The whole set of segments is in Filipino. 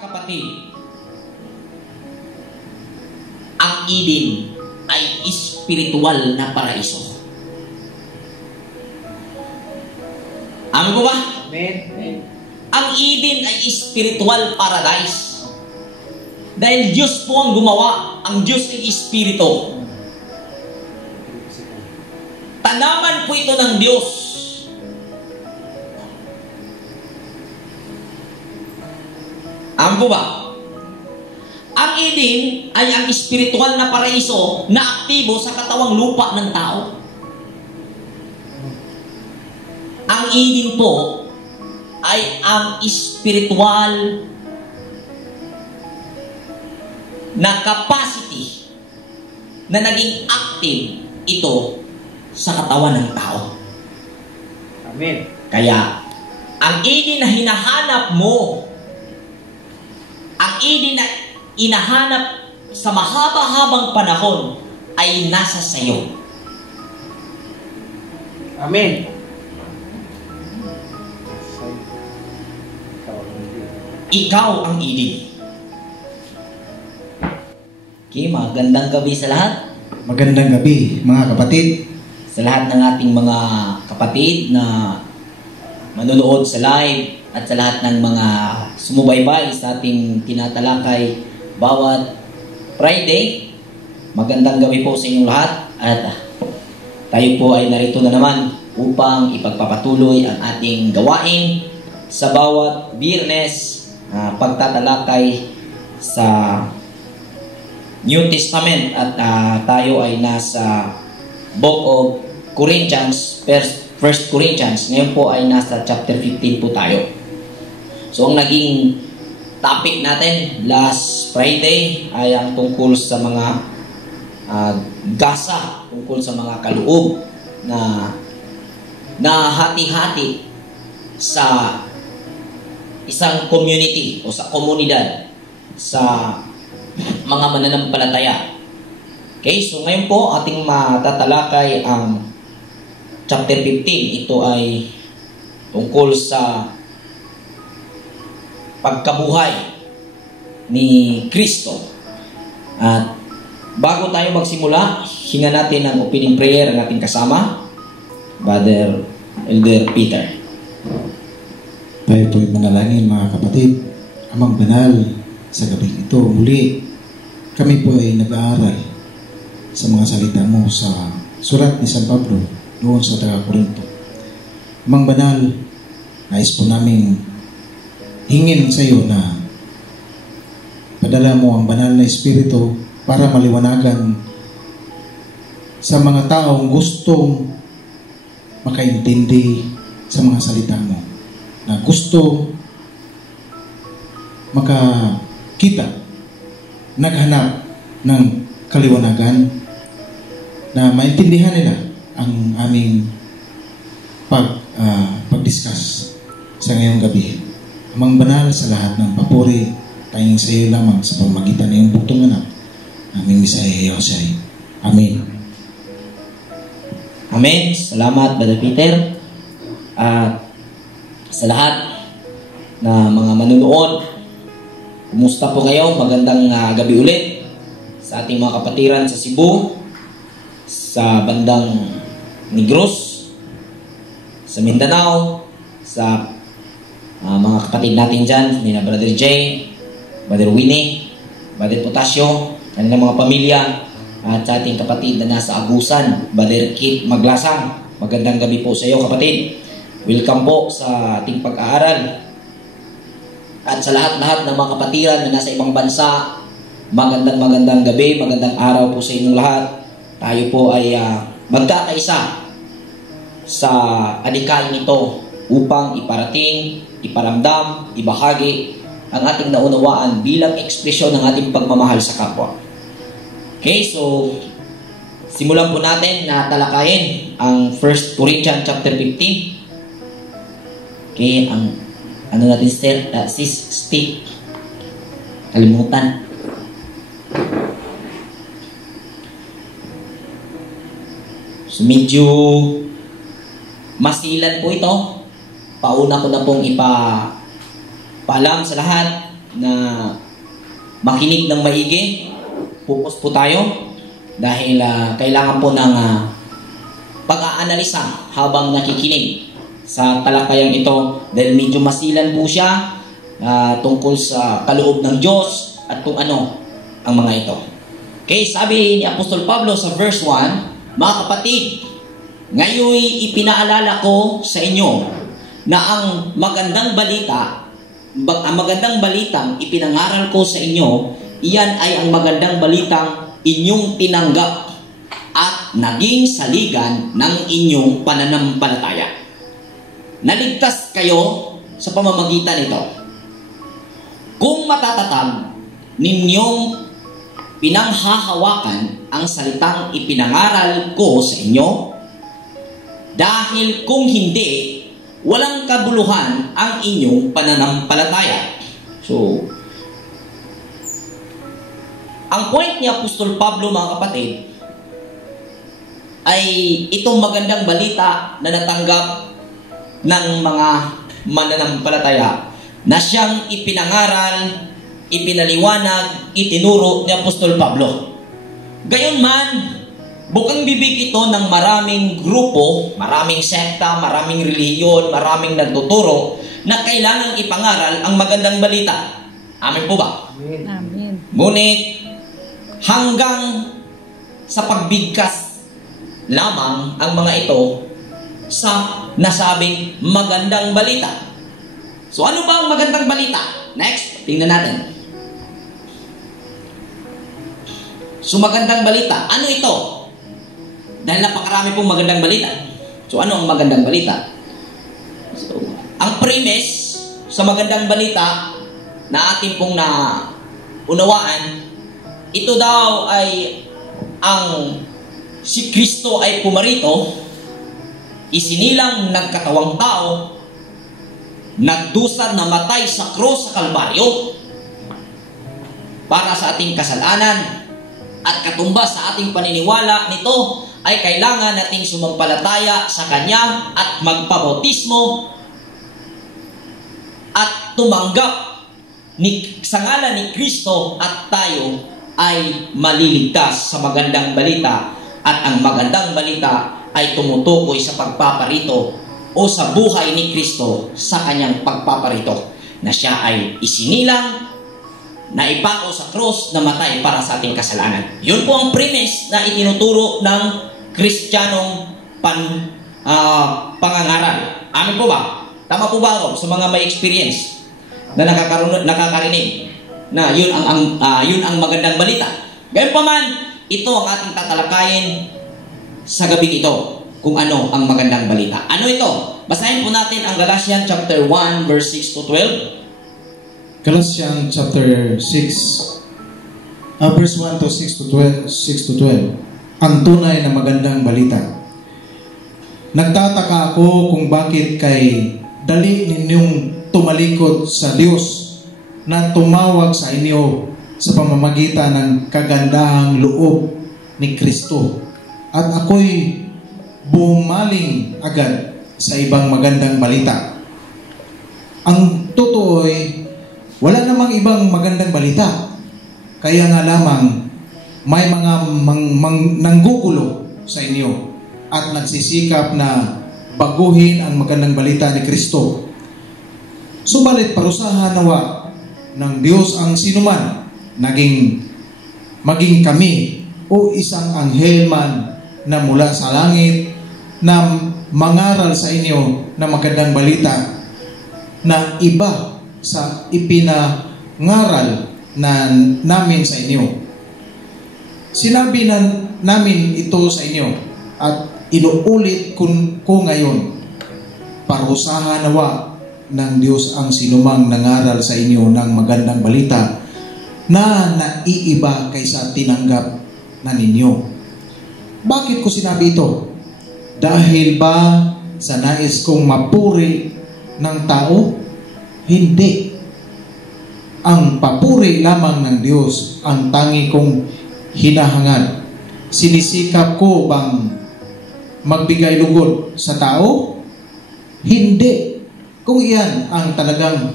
Kapatid, ang Eden ay espiritual na paraiso. Amin po ba? Amen. Ang Eden ay spiritual paradise. Dahil Diyos po ang gumawa. Ang Diyos ay espiritu. Tanaman po ito ng Diyos. Amin po ba? Ang Eden ay ang espiritual na paraiso na aktibo sa katawang lupa ng tao. Ang Eden po ay ang espiritual na capacity na naging active ito sa katawan ng tao. Amen. Kaya, ang Eden na hinahanap mo, ang Eden na inahanap sa mahaba-habang panahon ay nasa sayo. Amen. Ikaw ang Eden. Okay, magandang gabi sa lahat. Magandang gabi, mga kapatid. Sa lahat ng ating mga kapatid na manonood sa live at sa lahat ng mga sumubaybay sa ating tinatalakay bawat Friday. Magandang gabi po sa inyong lahat at tayo po ay narito na naman upang ipagpapatuloy ang ating gawain sa bawat Biyernes pagtatalakay sa New Testament at tayo ay nasa Book of Corinthians, 1 Corinthians. Ngayon po ay nasa chapter 15 po tayo. So ang naging topic natin last Friday ay ang tungkol sa mga gasa, tungkol sa mga kaloob na hati-hati sa isang community o sa komunidad, sa mga mananampalataya. Okay, so ngayon po ating matatalakay ang chapter 15. Ito ay tungkol sa pagkabuhay ni Kristo. At bago tayo magsimula, hinga natin ang opening prayer ng ating kasama, Brother Elder Peter. Tayo po'y manalangin, mga kapatid. Amang banal, sa gabi ito, muli, kami po ay nag-aaral sa mga salita mo sa surat ni San Pablo doon sa taga-Corinto. Amang banal, nais po namin hingin sa iyo na padala mo ang banal na espiritu para maliwanagan sa mga taong gustong makaintindi sa mga salita mo, na gusto makakita, naghanap ng kaliwanagan, na maintindihan nila ang aming pag-discuss sa ngayong gabi. Amang banal, sa lahat ng papuri, tayong sa iyo lamang sa pamagitan ng iyong buktong anak, aming Misaya Yosay. Amen. Amen. Salamat, Brother Peter. At sa lahat na mga manunood, kumusta po kayo? Magandang gabi ulit sa ating mga kapatiran sa Cebu, sa bandang Negros, sa Mindanao, sa mga kapatid natin dyan, nila Brother Jay, Brother Winnie, Brother Potasio, kanilang mga pamilya, at sa ating kapatid na nasa Agusan, Brother Kit Maglasang. Magandang gabi po sa iyo, kapatid. Welcome po sa ating pag-aaral. At sa lahat-lahat ng mga kapatiran na nasa ibang bansa, magandang gabi, magandang araw po sa inyong lahat. Tayo po ay magkakaisa sa adhikain ito upang iparating, iparamdam, ibahagi ang ating naunawaan bilang ekspresyon ng ating pagmamahal sa kapwa. Okay, so simulan po natin na talakayin ang 1 Corinthians chapter 15. Okay, ang ano natin state kalimutan. So medyo masilan po ito. Pauna ko na pong ipaalam sa lahat na makinig ng maigi. Focus po tayo dahil kailangan po ng pag-aanalisa habang nakikinig sa talakayang ito dahil medyo masilan po siya tungkol sa kaloob ng Diyos at kung ano ang mga ito. Okay, sabi ni Apostol Pablo sa verse 1, mga kapatid, ngayon ipinaalala ko sa inyo na ang magandang balitang ipinangaral ko sa inyo, iyan ay ang magandang balitang inyong tinanggap at naging saligan ng inyong pananampalataya. Naligtas kayo sa pamamagitan nito. Kung matatatag ninyong pinanghahawakan ang salitang ipinangaral ko sa inyo, dahil kung hindi, walang kabuluhan ang inyong pananampalataya. So, ang point ni Apostol Pablo, mga kapatid, ay itong magandang balita na natanggap ng mga mananampalataya na siyang ipinangaral, ipinaliwanag, itinuro ni Apostol Pablo. Gayunman, bukang bibig ito ng maraming grupo, maraming sekta, maraming relihiyon, maraming nagtuturo na kailangang ipangaral ang magandang balita. Amen po ba? Amen. Ngunit, hanggang sa pagbigkas lamang ang mga ito sa nasabing magandang balita. So ano ba ang magandang balita? Next, tingnan natin. So magandang balita, ano ito? Dahil napakarami pong magandang balita. So ano ang magandang balita? So, ang premise sa magandang balita na ating pong naunawaan, ito daw ay ang si Kristo ay pumarito, isinilang nagkatawang tao, nagdusa na matay sa krus sa Kalbaryo para sa ating kasalanan, at katumbas sa ating paniniwala nito ay kailangan nating sumampalataya sa Kanya at magpabautismo at tumanggap sa ngalan ni Kristo at tayo ay maliligtas sa magandang balita. At ang magandang balita ay tumutukoy sa pagpaparito o sa buhay ni Kristo sa Kanyang pagpaparito na siya ay isinilang, naipako sa krus, namatay para sa ating kasalanan. Yun po ang premise na itinuturo ng Kristiyanong pangangaral. Amin po ba? Tama po ba ako sa mga may experience na nakakarinig na yun ang magandang balita? Gayun pa man, ito ang ating tatalakayin sa gabing ito, kung ano ang magandang balita. Ano ito? Basahin po natin ang Galatians chapter 1 verse 6 to 12. Galatians chapter 6, verse 1 to 6 to 12. Ang tunay na magandang balita. Nagtataka ako kung bakit kay dali ninyong tumalikod sa Diyos na tumawag sa inyo sa pamamagitan ng kagandahang loob ni Kristo. At ako'y bumaling agad sa ibang magandang balita. Ang totoo ay wala namang ibang magandang balita. Kaya nga lamang may mga nanggugulo sa inyo at nagsisikap na baguhin ang magandang balita ni Kristo. Subalit parusahan nawa ng Diyos ang sinuman, maging kami o isang anghel man na mula sa langit na mangaral sa inyo na magandang balita na iba sa ipinangaral na namin sa inyo. Sinabi namin ito sa inyo at inuulit ko ngayon. Parusahan nawa ng Diyos ang sinumang nangaral sa inyo ng magandang balita na naiiba kaysa tinanggap na ninyo. Bakit ko sinabi ito? Dahil ba sa nais kong mapuri ng tao? Hindi. Ang papuri lamang ng Diyos ang tangi kong hinahangad. Sinisikap ko bang magbigay lugod sa tao? Hindi. Kung iyan ang talagang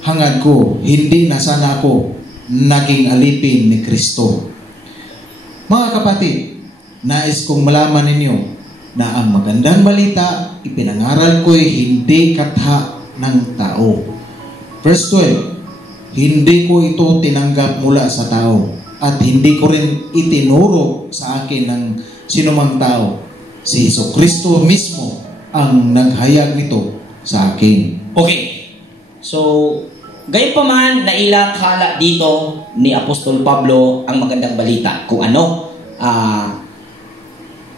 hangad ko, hindi na sana ako naging alipin ni Kristo. Mga kapatid, nais kong malaman ninyo na ang magandang balita ipinangaral ko'y hindi katha ng tao. Verse 12, hindi ko ito tinanggap mula sa tao at hindi ko rin itinuro sa akin ng sinumang tao. Si Jesucristo mismo ang naghayag nito sa akin. Okay. So, gayon pa man, nailakhala dito ni Apostol Pablo ang magandang balita. Kung ano,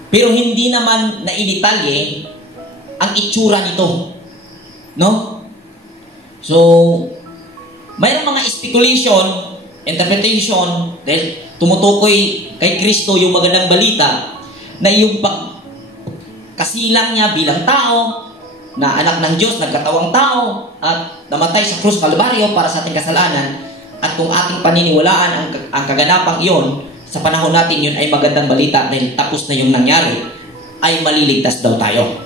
pero hindi naman naidetalye ang itsura nito. No? So, mayroong mga speculation, interpretation, dahil tumutukoy kay Kristo yung magandang balita na yung kasilang niya bilang tao, na anak ng Diyos, nagkatawang tao, at namatay sa krus Kalbaryo para sa ating kasalanan, at kung ating paniniwalaan ang kaganapang iyon, sa panahon natin yun ay magandang balita dahil tapos na yung nangyari, ay maliligtas daw tayo.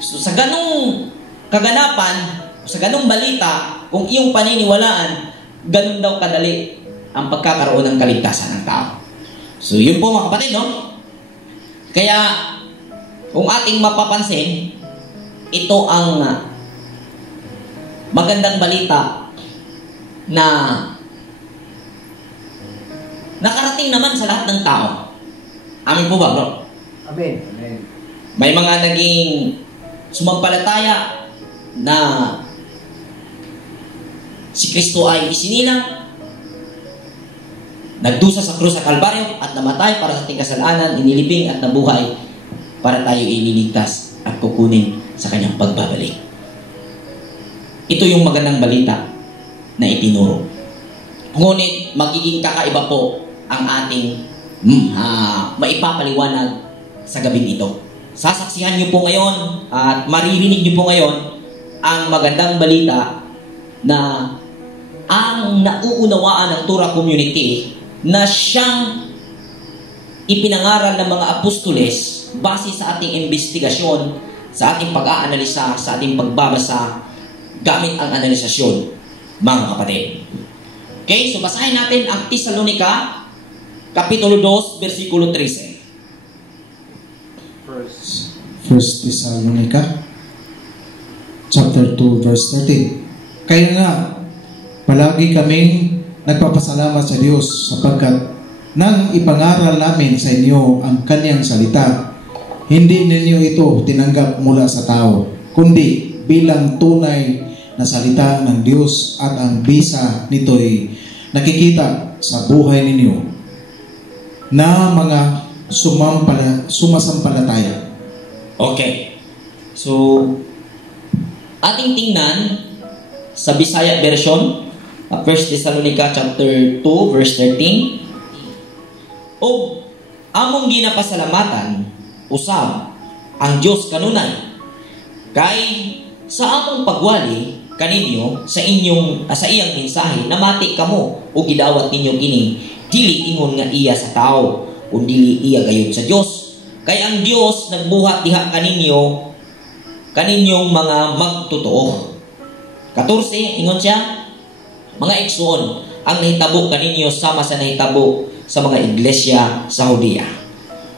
So sa ganung kaganapan, sa ganung balita, kung iyong paniniwalaan, ganun daw kadali ang pagkakaroon ng kaligtasan ng tao. So yun po mga kapatid, no? Kaya kung ating mapapansin, ito ang magandang balita na nakarating naman sa lahat ng tao. Amin po ba, bro? Amen. Amen. May mga naging sumampalataya na si Kristo ay isinilang, nagdusa sa krus sa Kalbaryo at namatay para sa ating kasalanan, inilibing at nabuhay para tayo ililigtas at kukunin sa kanyang pagbabalik. Ito yung magandang balita na itinuro. Ngunit magiging kakaiba po ang ating maipapaliwanag sa gabing ito. Sasaksihan niyo po ngayon at maririnig niyo po ngayon ang magandang balita na ang nauunawaan ng Torah community na siyang ipinangaral ng mga apostoles base sa ating investigasyon, sa ating pag-aanalisa, sa ating pagbabasa gamit ang analisasyon, mga kapatid. Okay, so basahin natin ang Tesalonica Kapitulo 2, versikulo 13. First Thessalonica chapter 2 verse 13. Kaya nga palagi kaming nagpapasalamat sa Diyos sapagkat nang ipangaral namin sa inyo ang Kanyang salita, hindi ninyo ito tinanggap mula sa tao, kundi bilang tunay na salita ng Diyos, at ang bisa nito'y nakikita sa buhay ninyo na mga sumasampalataya. Okay. So, ating tingnan sa Bisaya version, 1 Thessalonica chapter 2 verse 13. O among ginapasalamatan usab ang Dios kanunay kay sa among pagwali kaninyo sa iyang mensahe namati kamo o gidawat ninyo kini dili ingon nga iya sa tao kundi iya gayud sa Dios, kay ang Dios nagbuhat diha kaninyong mga magtotoo. 14 ingon siya, mga igsoon, ang nahitabo kaninyo sama sa nahitabo sa mga iglesia sa Judea.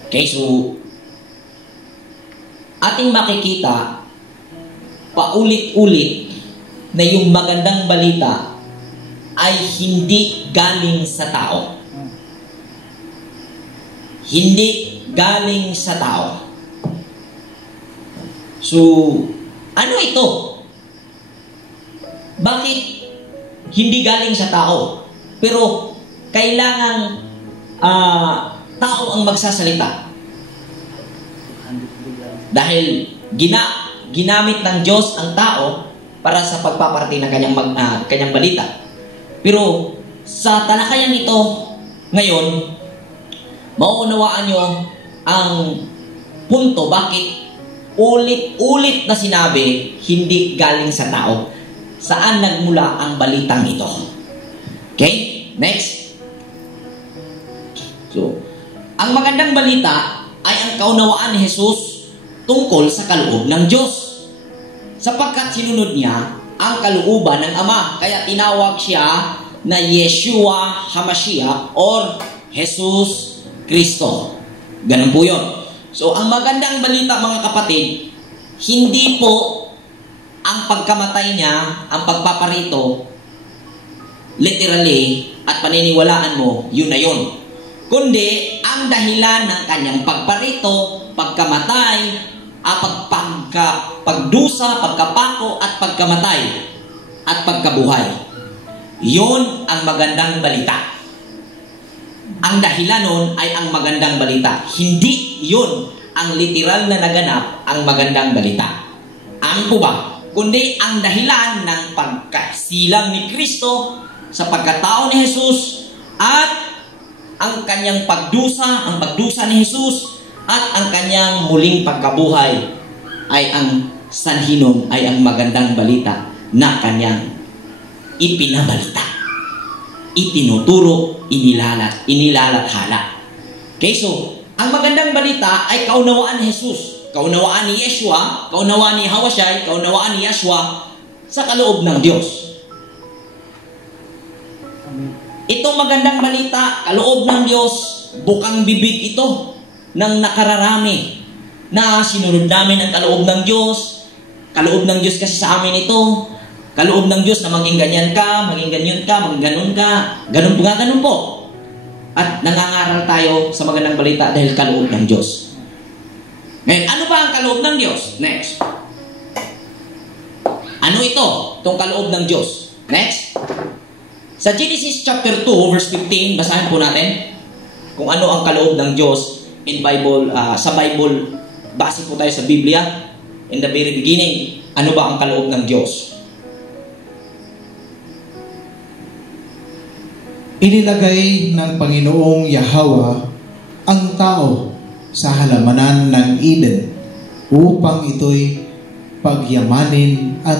Okay, so ating makikita paulit-ulit na yung magandang balita ay hindi galing sa tao. Hindi galing sa tao. So, ano ito? Bakit hindi galing sa tao? Pero kailangan tao ang magsasalita. Dahil ginamit ng Diyos ang tao para sa pagpaparating ng kanyang balita. Pero sa talakayan nito ngayon, mauunawaan nyo ang punto bakit ulit-ulit na sinabi hindi galing sa tao. Saan nagmula ang balitang ito? Okay? Next. So, ang magandang balita ay ang kaunawaan ni Jesus tungkol sa kaloob ng Diyos. Sapagkat sinunod niya ang kalooban ng Ama. Kaya tinawag siya na Yeshua HaMashiach or Jesus Cristo. Ganun po yun. So, ang magandang balita mga kapatid, hindi po ang pagkamatay niya, ang pagpaparito, literally, at paniniwalaan mo, yun na yun. Kundi, ang dahilan ng kanyang pagparito, pagkamatay, pagdusa, pagkapako, at pagkamatay, at pagkabuhay. Yun ang magandang balita. Ang dahilan nun ay ang magandang balita. Hindi yun ang literal na naganap ang magandang balita. Ano po ba? Kundi ang dahilan ng pagkasilang ni Kristo sa pagkatao ni Jesus at ang kanyang ang pagdusa ni Jesus at ang kanyang muling pagkabuhay ay ang sanhinon, ay ang magandang balita na kanyang ipinabalita, itinuturo, inilalathala. Okay, so, ang magandang balita ay kaunawaan ni Jesus, kaunawaan ni Yeshua, kaunawaan ni Hawashai, kaunawaan ni Yeshua sa kaloob ng Diyos. Itong magandang balita, kaloob ng Diyos, bukang bibig ito ng nakararami na sinunod namin ang kaloob ng Diyos. Kaloob ng Diyos kasi sa amin ito. Kaloob ng Diyos na maging ganyan ka, maging ganyan ka, maging ganun ka. Ganun po. At nangangaral tayo sa magandang balita dahil kaloob ng Diyos. Ngayon, ano ba ang kaloob ng Diyos? Next. Ano ito? Itong kaloob ng Diyos. Next. Sa Genesis chapter 2, verse 15, basahin po natin kung ano ang kaloob ng Diyos in Bible, sa Bible, base po tayo sa Biblia. In the very beginning, ano ba ang kaloob ng Diyos? Inilagay ng Panginoong Yahweh ang tao sa halamanan ng Eden upang ito'y pagyamanin at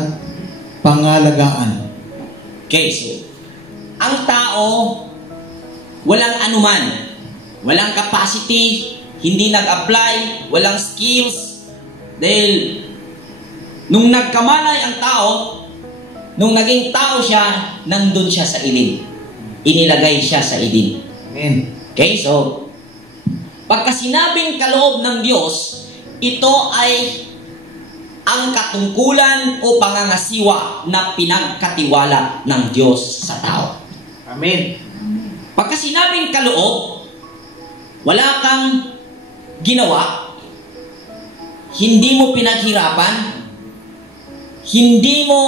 pangalagaan. Okay, so, ang tao, walang anuman, walang capacity, hindi nag-apply, walang skills, dahil nung nagkamalay ang tao, nung naging tao siya, nandun siya sa Eden. Inilagay siya sa Eden. Amen. Okay, so, pagka sinabing kaloob ng Diyos, ito ay ang katungkulan o pangangasiwa na pinagkatiwala ng Diyos sa tao. Amen. Pagka sinabing kaloob, wala kang ginawa, hindi mo pinaghirapan, hindi mo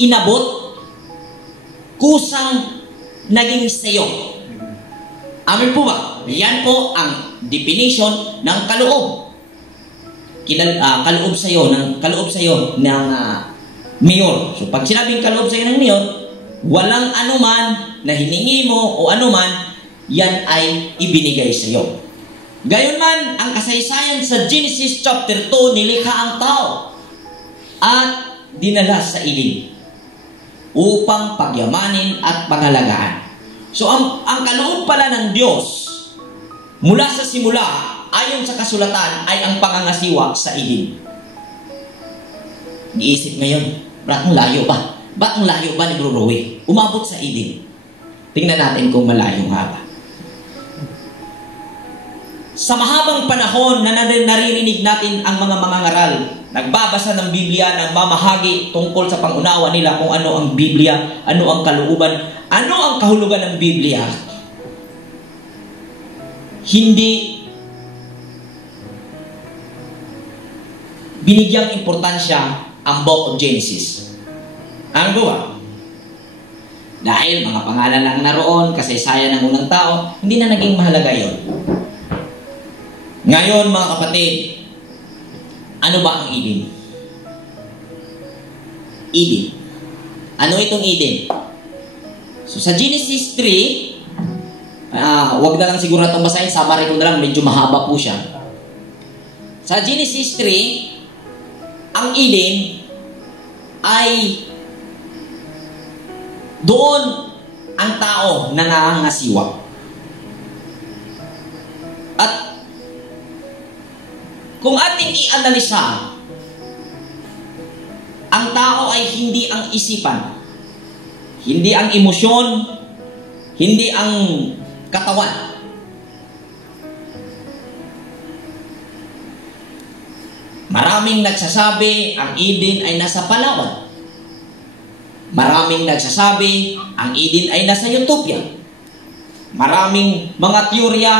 inabot, kusang naging sayo. Amen po ba? Yan po ang definition ng kaloob. Kaloob sa'yo ng mayor. So pag sinabing kaloob sa'yo ng mayor, walang anuman na hiningi mo o anuman, yan ay ibinigay sa'yo. Gayunman, ang kasaysayan sa Genesis chapter 2, nilikha ang tao at dinala sa Eden upang pagyamanin at pangalagaan. So ang kaloob pala ng Diyos mula sa simula, ayon sa kasulatan, ay ang pangangasiwa sa Eden. Iisip ngayon, ba't ang layo ba? Ba't ang layo ba ni Bro Rowe? Umabot sa Eden. Tingnan natin kung malayo nga ba. Sa mahabang panahon na naririnig natin ang mga mangangaral, nagbabasa ng Biblia, nagmamahagi tungkol sa pangunawa nila kung ano ang Biblia, ano ang kalooban, ano ang kahulugan ng Biblia, hindi binigyang importansya ang book of Genesis. Ano ba? Dahil mga pangalan lang naroon, kasaysayan ng unang tao, hindi na naging mahalaga yon. Ngayon mga kapatid, ano ba ang Eden? Eden. Ano itong Eden? So sa Genesis 3, wag na lang siguro itong basahin, summary ko na lang, medyo mahaba po siya. Sa Genesis 3, ang Eden ay doon ang tao nangangasiwa. At kung ating ianalisa Ang tao ay hindi ang isipan, hindi ang emosyon, hindi ang katawan. Maraming nagsasabi ang Eden ay nasa Palawan. Maraming nagsasabi ang Eden ay nasa Utopia. Maraming mga teorya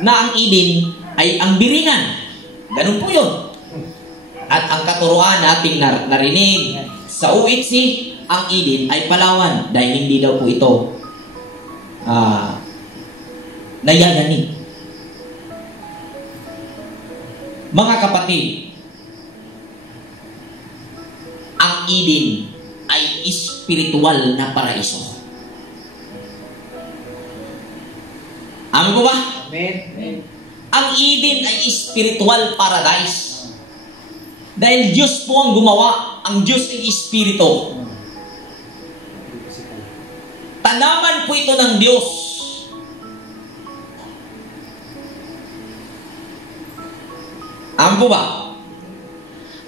na ang Eden ay ang Biringan. Ganun po yun. At ang katuruan nating narinig sa UITC, ang Eden ay Palawan dahil hindi daw po ito nayayanig. Mga kapatid, ang Eden ay espiritual na paraiso. Amin po ba? Amen. Ang Eden ay spiritual paradise. Dahil Diyos po ang gumawa, ang Diyos ay espiritu. Tanaman po ito ng Diyos. Amin po ba?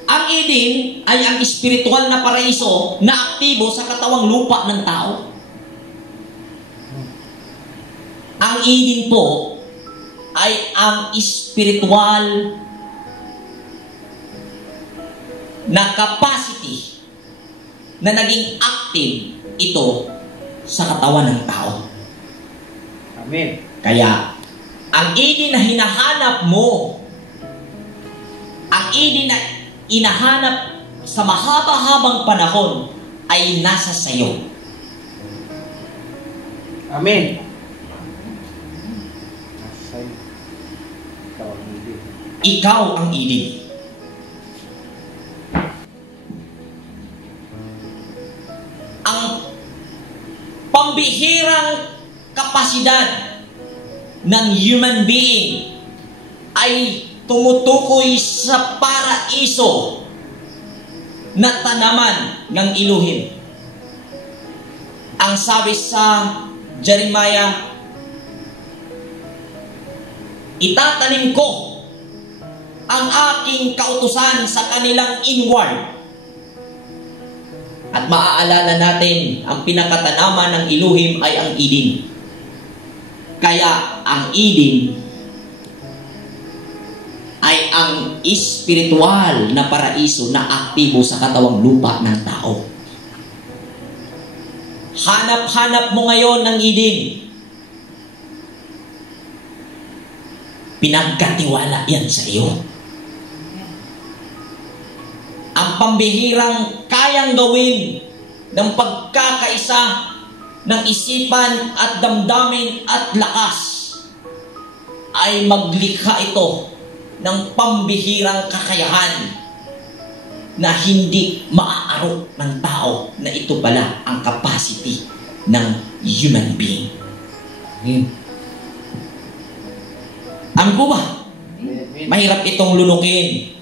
Ang Eden ay ang espiritual na paraiso na aktibo sa katawang lupa ng tao. Ang Eden po ay ang espiritual na capacity na naging active ito sa katawan ng tao. Amen. Kaya, ang Eden na hinahanap mo, ang Eden na inahanap sa mahaba-habang panahon ay nasa sayo. Amen. Ikaw ang Eden. Ang pambihirang kapasidad ng human being ay tumutukoy sa paraiso na tanaman ng Elohim. Ang sabi sa Jeremiah, itatanim ko ang aking kautusan sa kanilang inward. At maaalala natin, ang pinakatanaman ng Elohim ay ang Eden. Kaya ang Eden ay ang espiritual na paraiso na aktibo sa katawang lupa ng tao. Hanap-hanap mo ngayon ng Eden. Pinagkatiwala yan sa iyo. Ang pambihirang kayang gawin ng pagkakaisa ng isipan at damdamin at lakas ay maglikha ito ng pambihirang kakayahan na hindi maaarok ng tao na ito pala ang capacity ng human being. Amin po ba? Mahirap itong lunukin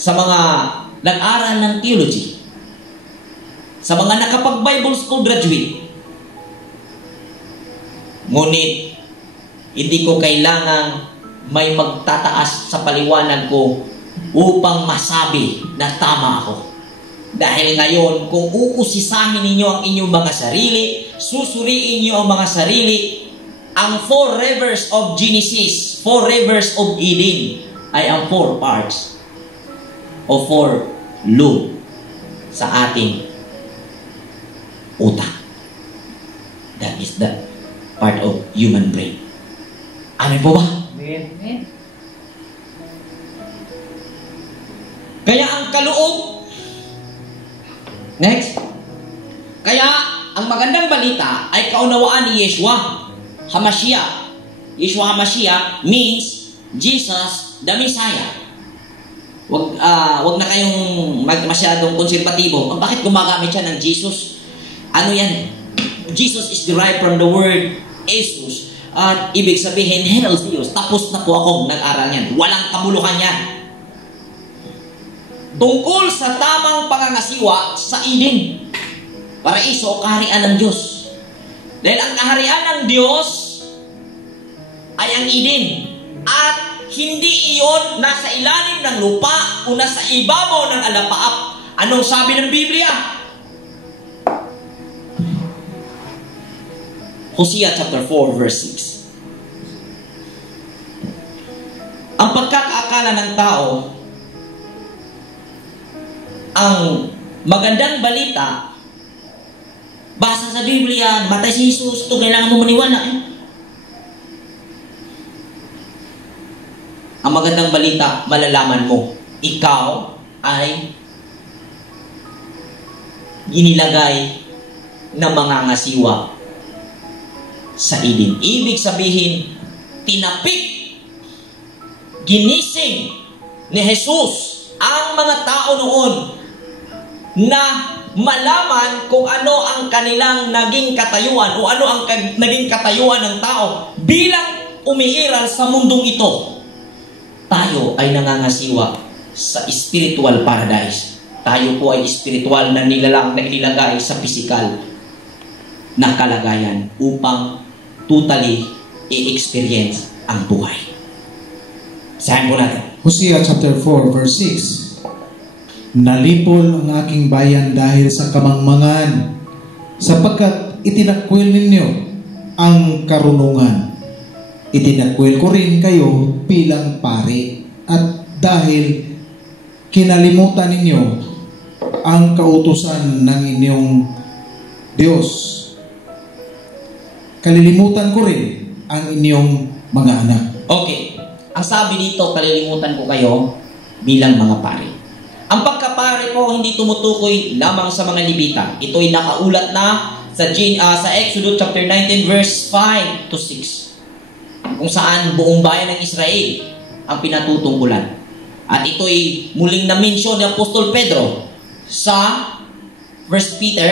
sa mga nag-aral ng theology, sa mga nakapag-Bible school graduate. Ngunit, hindi ko kailangang may magtataas sa paliwanag ko upang masabi na tama ako. Dahil ngayon, kung uusisahin ninyo ang inyong mga sarili, susuriin niyo ang mga sarili, ang 4 rivers of Genesis, 4 rivers of Eden, ay ang 4 parts o 4 lobe sa ating utak. That is the part of human brain. Amen po ba? Amen. Kaya ang kaloob, next, kaya ang magandang balita ay kaunawaan ni Yeshua HaMashiach. Yeshua HaMashiach means Jesus the Messiah. Wag na kayong masyadong konserbatibo. Bakit gumagamit siya ng Jesus? Ano yan? Jesus is derived from the word Jesus. At ibig sabihin, Herodios. Tapos na po akong nag-aral yan. Walang kamuluhan yan. Tungkol sa tamang pangangasiwa sa Eden. Paraiso o kaharian ng Diyos. Dahil ang kaharian ng Diyos ay ang Eden. At hindi iyon nasa ilalim ng lupa o nasa ibabaw ng alapaap. Anong sabi ng Biblia? Hosea chapter 4 verse 6. Ang pagkakaakala ng tao, ang magandang balita, basa sa Biblia, matay si Jesus, ito kailangan mo maniwala. Ang magandang balita, malalaman mo, ikaw ay ginilagay na mangangasiwa sa Eden. Ibig sabihin, tinapik, ginising ni Jesus ang mga tao noon na malaman kung ano ang kanilang naging katayuan o ano ang naging katayuan ng tao bilang umiiral sa mundong ito. Tayo ay nangangasiwa sa spiritual paradise. Tayo po ay spiritual na nilalang na inilagay sa physical na kalagayan upang totally i-experience ang buhay. Sahin po natin. Hosea chapter 4 verse 6. Nalipol ang aking bayan dahil sa kamangmangan, sapagkat itinakwil ninyo ang karunungan. Itinakwil ko rin kayo bilang pari, at dahil kinalimutan ninyo ang kautusan ng inyong Diyos, kalilimutan ko rin ang inyong mga anak. Okay. Ang sabi dito, kalilimutan ko kayo bilang mga pari. Ang pagkapari ko hindi tumutukoy lamang sa mga Levita. Ito ay nakaulat na sa Exodus chapter 19 verse 5 to 6. Kung saan buong bayan ng Israel ang pinatutungkulan. At ito ay muling na-mention ni Apostol Pedro sa 2 Peter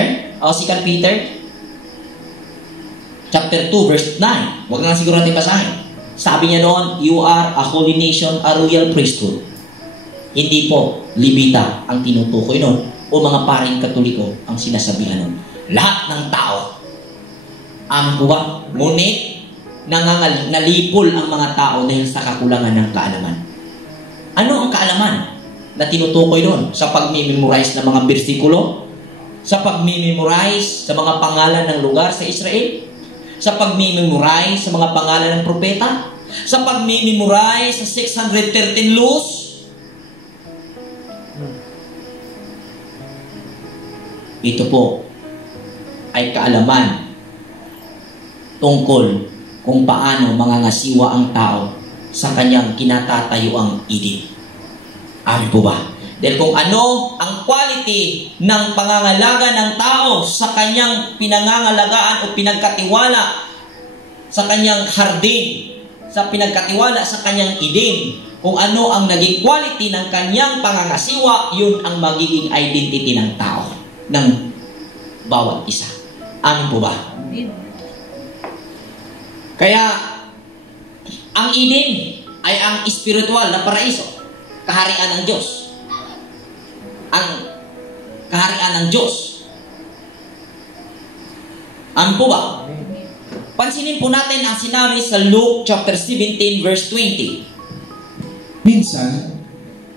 chapter 2 verse 9. Huwag nga siguro natin basahin. Sabi niya noon, you are a holy nation, a royal priesthood. Hindi po Levita ang tinutukoy noon o mga paring Katoliko ang sinasabihan noon. Lahat ng tao. Amin po ba? Ngunit nalipol ang mga tao dahil sa kakulangan ng kaalaman. Ano ang kaalaman na tinutukoy doon? Sa pagmimemorize ng mga bersikulo? Sa pagmimemorize sa mga pangalan ng lugar sa Israel? Sa pagmimemorize sa mga pangalan ng propeta? Sa pagmimemorize sa 613 laws? Ito po ay kaalaman tungkol kung paano mangangasiwa ang tao sa kanyang kinatatayuang Eden. Amin po ba? Dahil kung ano ang quality ng pangangalaga ng tao sa kanyang pinangangalagaan o pinagkatiwala sa kanyang hardin, sa pinagkatiwala sa kanyang Eden, kung ano ang naging quality ng kanyang pangangasiwa, yun ang magiging identity ng tao, ng bawat isa. Amin po ba? Kaya, ang Eden ay ang spiritual na paraiso, kaharian ng Diyos. Ang kaharian ng Diyos. Ano po ba? Pansinin po natin ang sinabi sa Luke chapter 17 verse 20. Minsan,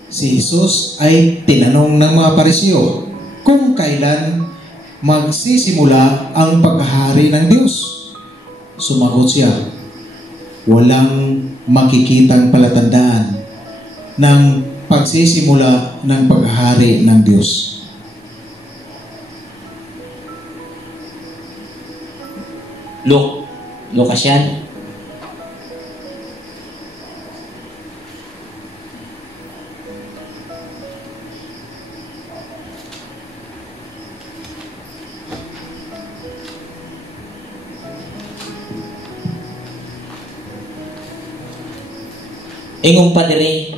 si Jesus ay tinanong ng mga Pariseo kung kailan magsisimula ang paghahari ng Diyos. Sumagot siya, walang makikitang palatandaan ng pagsisimula ng paghahari ng Diyos. Lucas yan. Ingong padre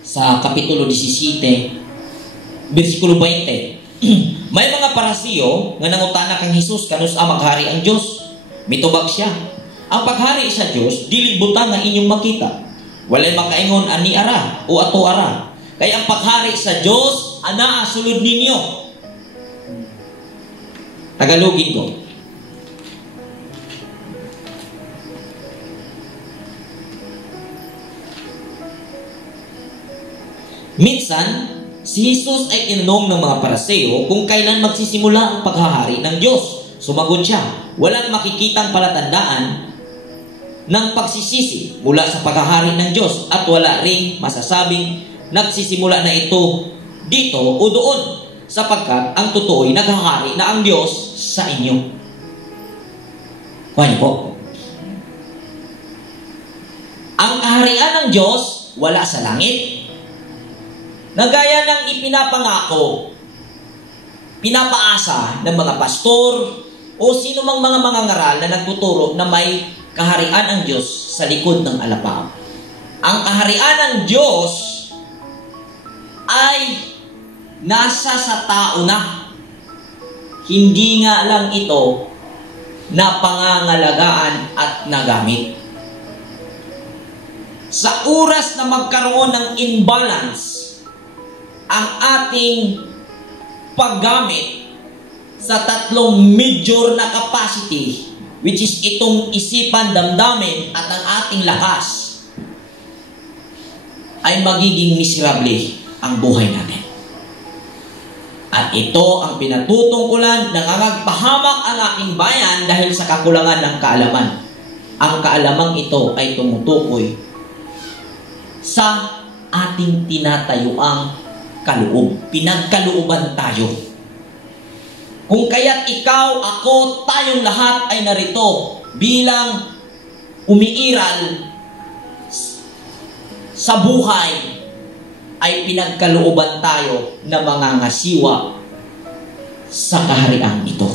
sa kapitulo 17 bersikulo 20. May mga parasiyo nga nangutana kang Jesus kanus maghari ang Dios. Mitubag siya. Ang paghari sa Dios dili butang nga inyong makita. Walay makaingon ani ara o ato ara. Kay ang paghari sa Dios anaa sulod ninyo. Tagalogin ko. Minsan, si Jesus ay tinanong ng mga Pariseo kung kailan magsisimula ang paghahari ng Diyos. Sumagot siya, walang makikitang palatandaan ng pagsisisi mula sa paghahari ng Diyos at wala ring masasabing nagsisimula na ito dito o doon sapagkat ang totoo'y naghahari na ang Diyos sa inyo. Kuha niyo po. Ang kaharian ng Diyos wala sa langit. Nagaya ng ipinapangako, pinapaasa ng mga pastor o sino mang mga mangangaral na nagtuturo na may kaharian ang Diyos sa likod ng alapaap. Ang kaharian ng Diyos ay nasa sa tao na. Hindi nga lang ito na pangangalagaan at nagamit. Sa oras na magkaroon ng imbalance ang ating paggamit sa tatlong major na capacity, which is itong isipan, damdamin at ang ating lakas, ay magiging miserable ang buhay natin. At ito ang pinatutungkulan ng nangangagpahamak ang aking bayan dahil sa kakulangan ng kaalaman. Ang kaalamang ito ay tumutukoy sa ating tinatayuang kaloob. Pinagkalooban tayo. Kung kaya't ikaw, ako, tayong lahat ay narito bilang umiiral sa buhay, ay pinagkalooban tayo na mga ngasiwa sa kaharian ito.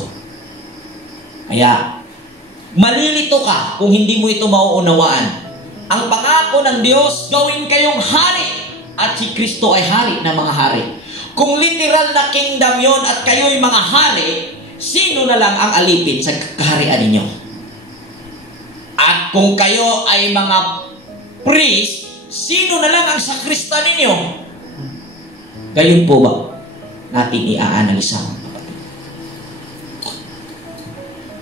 Kaya, malilito ka kung hindi mo ito mauunawaan. Ang pangako ng Diyos, gawin kayong hari at si Kristo ay hari ng mga hari. Kung literal na kingdom yon at kayo'y mga hari, sino na lang ang alipin sa kaharian ninyo? At kung kayo ay mga priest, sino na lang ang sakrista ninyo? Gayon po ba natin i-aanalisa?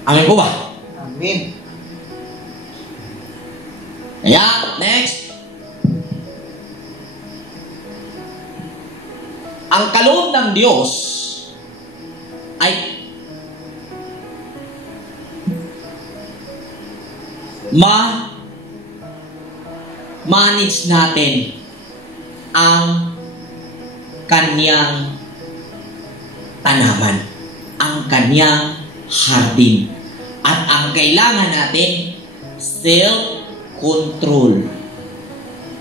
Amen po ba? Amen. Kaya, next. Ang kaloob ng Diyos ay manage natin ang kanyang tanaman, ang kanyang hardin. At ang kailangan natin, self-control.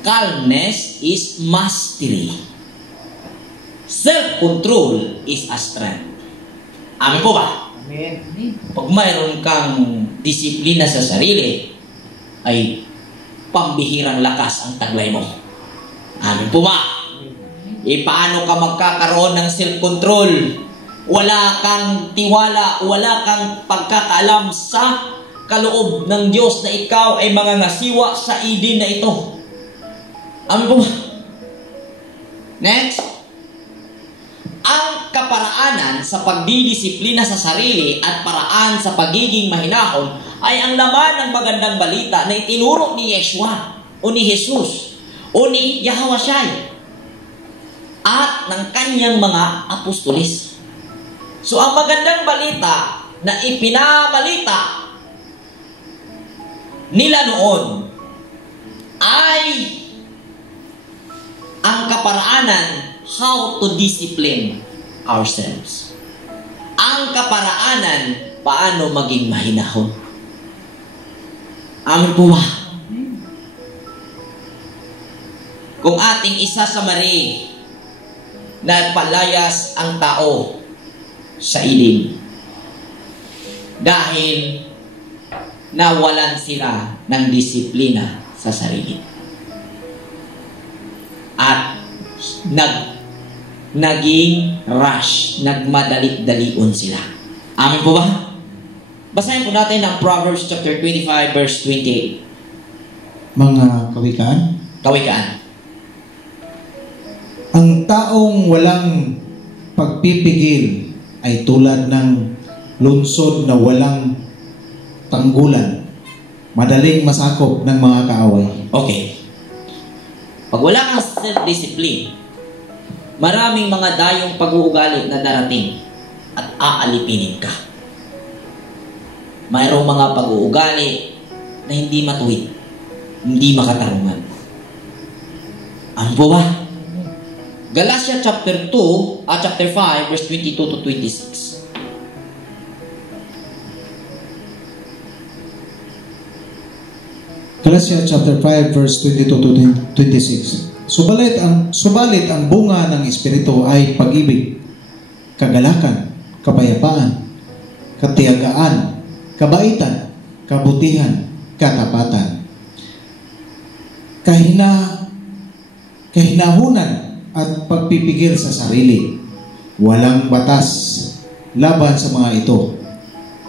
Calmness is mastery. Self-control is a strength. Amin po ba? Amen. Pag mayroon kang disiplina sa sarili, ay pambihirang lakas ang taglay mo. Amin po ba? Paano ka magkakaroon ng self-control? Wala kang tiwala, wala kang pagkakaalam sa kaloob ng Diyos na ikaw ay mangangasiwa sa Eden na ito. Amin po ba? Next. Ang kaparaanan sa pagdidisiplina sa sarili at paraan sa pagiging mahinahon ay ang laman ng magandang balita na itinuro ni Yeshua o ni Jesus o ni Yahweh at ng kanyang mga apostolis. So ang magandang balita na ipinabalita nila noon ay ang kaparaanan how to discipline ourselves. Ang kaparaanan paano maging mahinahon. Amin po ba? Kung ating isasamari na palayas ang tao sa Eden dahil nawalan sila ng disiplina sa sarili at naging rush, nagmadali-dalion sila. Amin po ba? Basahin po natin ang Proverbs chapter 25 verse 28. Mga kawikaan, Kawikaan. ang taong walang pagpipigil ay tulad ng lungsod na walang tanggulan, madaling masakop ng mga kaaway. Okay. Pag wala kang self-discipline, Maraming mga dayong pag-uugali na darating at aalipinin ka. Mayroong mga pag-uugali na hindi matuwid, hindi makatarungan. Ano po ba? Galatia chapter 5, verse 22 to 26. Galatia chapter 5 verse 22 to 26. Subalit ang bunga ng Espiritu ay pag-ibig, kagalakan, kapayapaan, katiyagaan, kabaitan, kabutihan, katapatan, kahinahunan at pagpipigil sa sarili. Walang batas laban sa mga ito,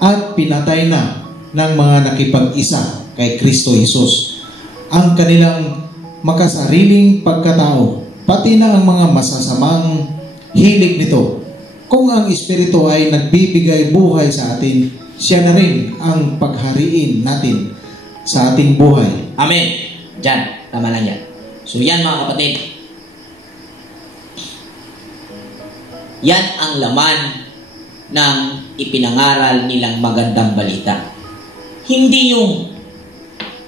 at pinatay na ng mga nakipag-isa kay Kristo Jesus ang kanilang makasariling pagkatao, pati na ang mga masasamang hilig nito. Kung ang Espiritu ay nagbibigay buhay sa atin, siya na rin ang paghariin natin sa ating buhay. Amen. Diyan, tama lang yan. So yan mga kapatid, yan ang laman ng ipinangaral nilang magandang balita. Hindi yung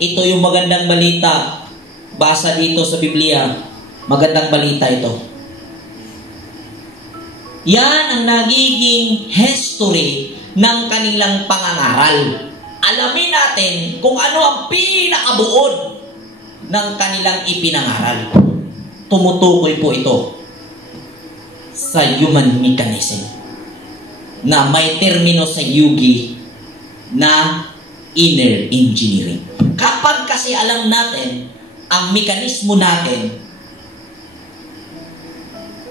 ito yung magandang balita, basa dito sa Biblia, magandang balita ito. Yan ang nagiging history ng kanilang pangangaral. Alamin natin kung ano ang pinakabuod ng kanilang ipinangaral. Tumutukoy po ito sa human mechanism na may termino sa Yugi na inner engineering. Kapag kasi alam natin ang mekanismo natin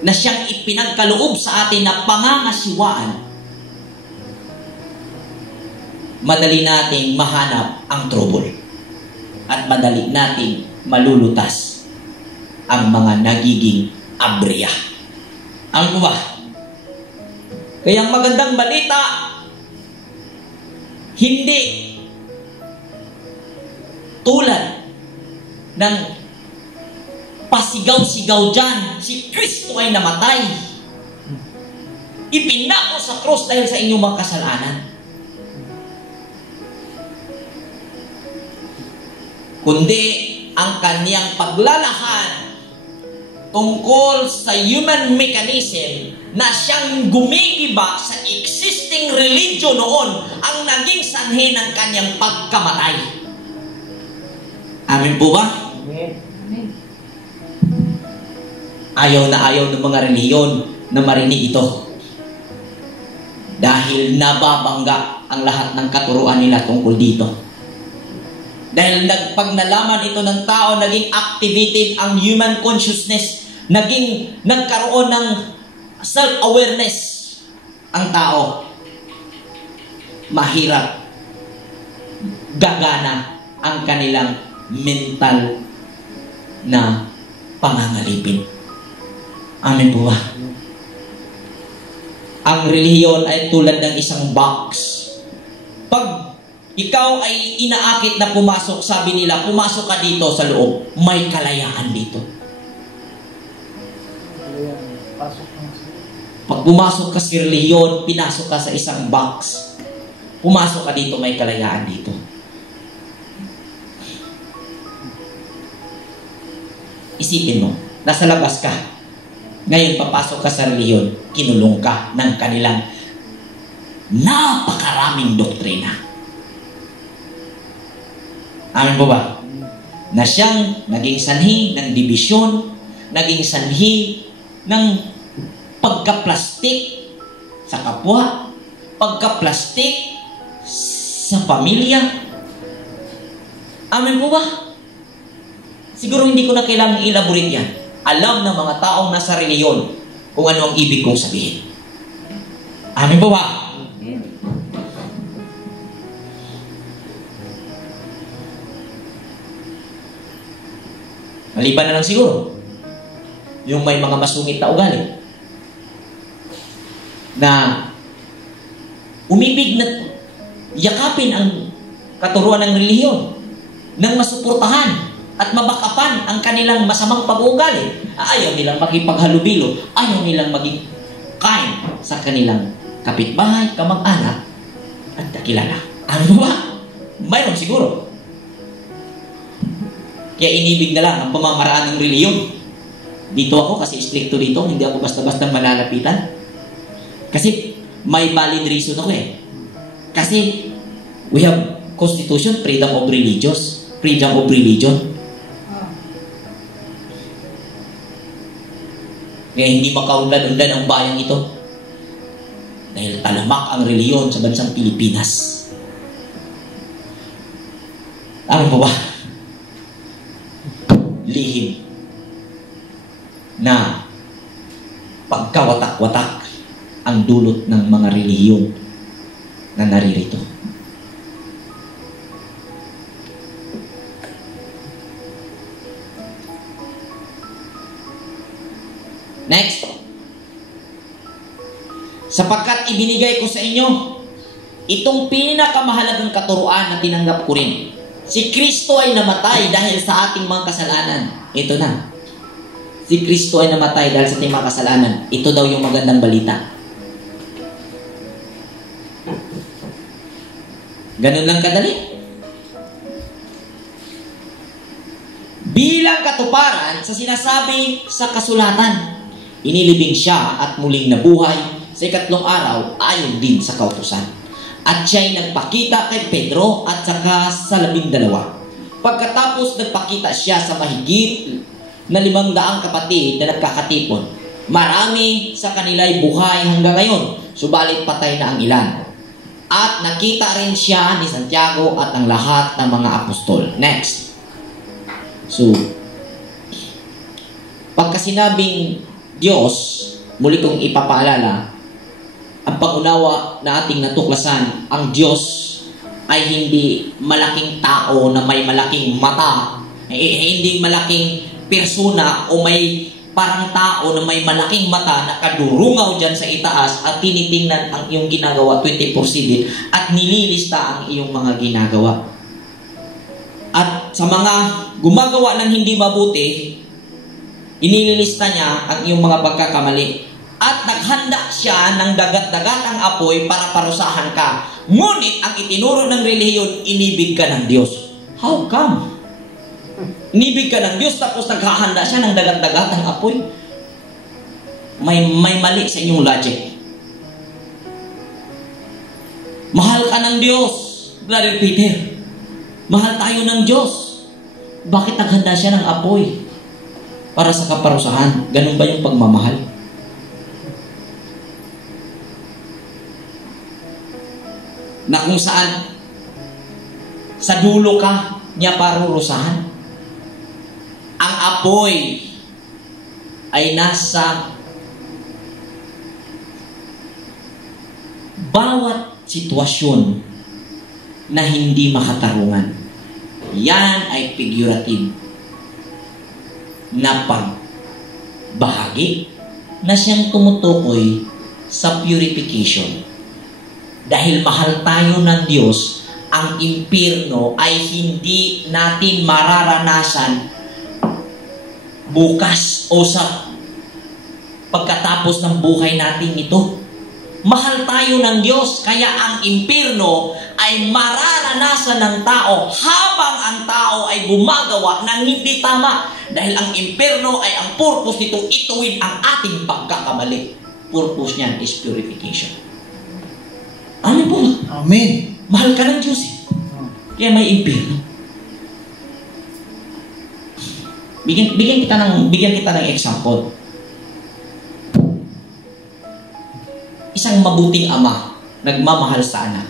na siyang ipinagkaloob sa atin na pangangasiwaan, madali nating mahanap ang trouble at madali nating malulutas ang mga nagiging aberya. Ano ba? Kaya ang magandang balita, hindi tulad ng pasigaw-sigaw dyan, si Kristo ay namatay. Ipinako sa cross dahil sa inyong mga kasalanan. Kundi ang kanyang paglalahan tungkol sa human mechanism na siyang gumigiba sa existing religion noon ang naging sanhi ng kanyang pagkamatay. Amin po ba? Amen. Ayaw ng mga reliyon na marinig ito. Dahil nababangga ang lahat ng katuruan nila tungkol dito. Dahil pag nalaman ito ng tao, naging activated ang human consciousness, nagkaroon ng self-awareness ang tao. Mahirap gagana ang kanilang mental na pangangalipin. Amen po ba? Ang relihiyon ay tulad ng isang box. Pag ikaw ay inaakit na pumasok, sabi nila, pumasok ka dito sa loob, may kalayaan dito. Pag pumasok ka sa relihiyon, pinasok ka sa isang box. Pumasok ka dito, may kalayaan dito. Isipin mo, nasa labas ka. Ngayon, papasok ka sa relihiyon, kinulong ka ng kanilang napakaraming doktrina. Amin po ba? Na siyang naging sanhi ng dibisyon, naging sanhi ng pagka-plastik sa kapwa, pagka-plastik sa pamilya. Amin po ba? Siguro hindi ko na kailangang elaborate yan. Alam ng mga taong nasa reliyon kung ano ang ibig kong sabihin. Amin po ba? Maliban na lang siguro yung may mga masungit na ugali na umibig na yakapin ang katuruan ng relihiyon nang masuportahan at mabakapan ang kanilang masamang pag-uugali. Ayaw nilang makipaghalubilo, ayaw nilang maging kind sa kanilang kapitbahay, kamag-anak, at kakilala. Ano ba? Mayroon siguro. Kaya inibig na lang ang pamamaraan ng reliyon. Dito ako kasi stricto dito, hindi ako basta-basta malalapitan. Kasi may valid reason ako eh. Kasi we have constitution, freedom of religion. Kaya hindi makaunlad-unlad ang bayang ito. Dahil talamak ang reliyon sa bansang Pilipinas. Ano ba ba? Lihim na pagkawatak-watak ang dulot ng mga relihiyon na naririto. Next. Sapagkat ibinigay ko sa inyo itong pinakamahalagang katuruan na tinanggap ko rin. Si Kristo ay namatay dahil sa ating mga kasalanan. Ito na. Si Kristo ay namatay dahil sa ating mga kasalanan. Ito daw yung magandang balita. Ganun lang kadali. Bilang katuparan sa sinasabi sa kasulatan, inilibing siya at muling nabuhay sa ikatlong araw ayon din sa kautusan. At siya'y nagpakita kay Pedro at saka sa 12. Pagkatapos nagpakita siya sa mahigit na 500 kapatid na nagkakatipon. Marami sa kanila'y buhay hanggang ngayon, subalit patay na ang ilan. At nakita rin siya ni Santiago at ang lahat ng mga apostol. Next. So, pagka sinabing Diyos, muli kong ipapaalala, ang pag-unawa na ating natuklasan, ang Diyos ay hindi malaking tao na may malaking mata, hindi malaking persona o may parang tao na may malaking mata na kadurungaw dyan sa itaas at tinitingnan ang iyong ginagawa 24/7 at nililista ang iyong mga ginagawa. At sa mga gumagawa ng hindi mabuti, inililista niya ang iyong mga pagkakamali. At naghanda siya ng dagat-dagatang apoy para parusahan ka. Ngunit ang itinuro ng relihiyon, inibig ka ng Diyos. How come? Inibig ka ng Diyos tapos naghahanda siya ng dagat-dagatang apoy. May mali sa inyong logic. Mahal ka ng Diyos, Brother Peter. Mahal tayo ng Diyos. Bakit naghanda siya ng apoy para sa kaparusahan? Ganun ba yung pagmamahal? Na kung saan sa dulo ka niya parurusahan. Ang apoy ay nasa bawat sitwasyon na hindi makatarungan. Yan ay figurative na pagbahagi na siyang tumutukoy sa purification. Dahil mahal tayo ng Diyos, ang impyerno ay hindi natin mararanasan bukas o sa pagkatapos ng buhay natin ito. Mahal tayo ng Diyos, kaya ang impyerno ay mararanasan ng tao habang ang tao ay gumagawa ng hindi tama. Dahil ang impyerno ay ang purpose nito, ituwid ang ating pagkakamali. Purpose niyan is purification. Ano po? Amen. Mahal ka ng Diyos eh. Kaya may impyerno. Bigyan kita ng example. Isang mabuting ama, nagmamahal sa anak.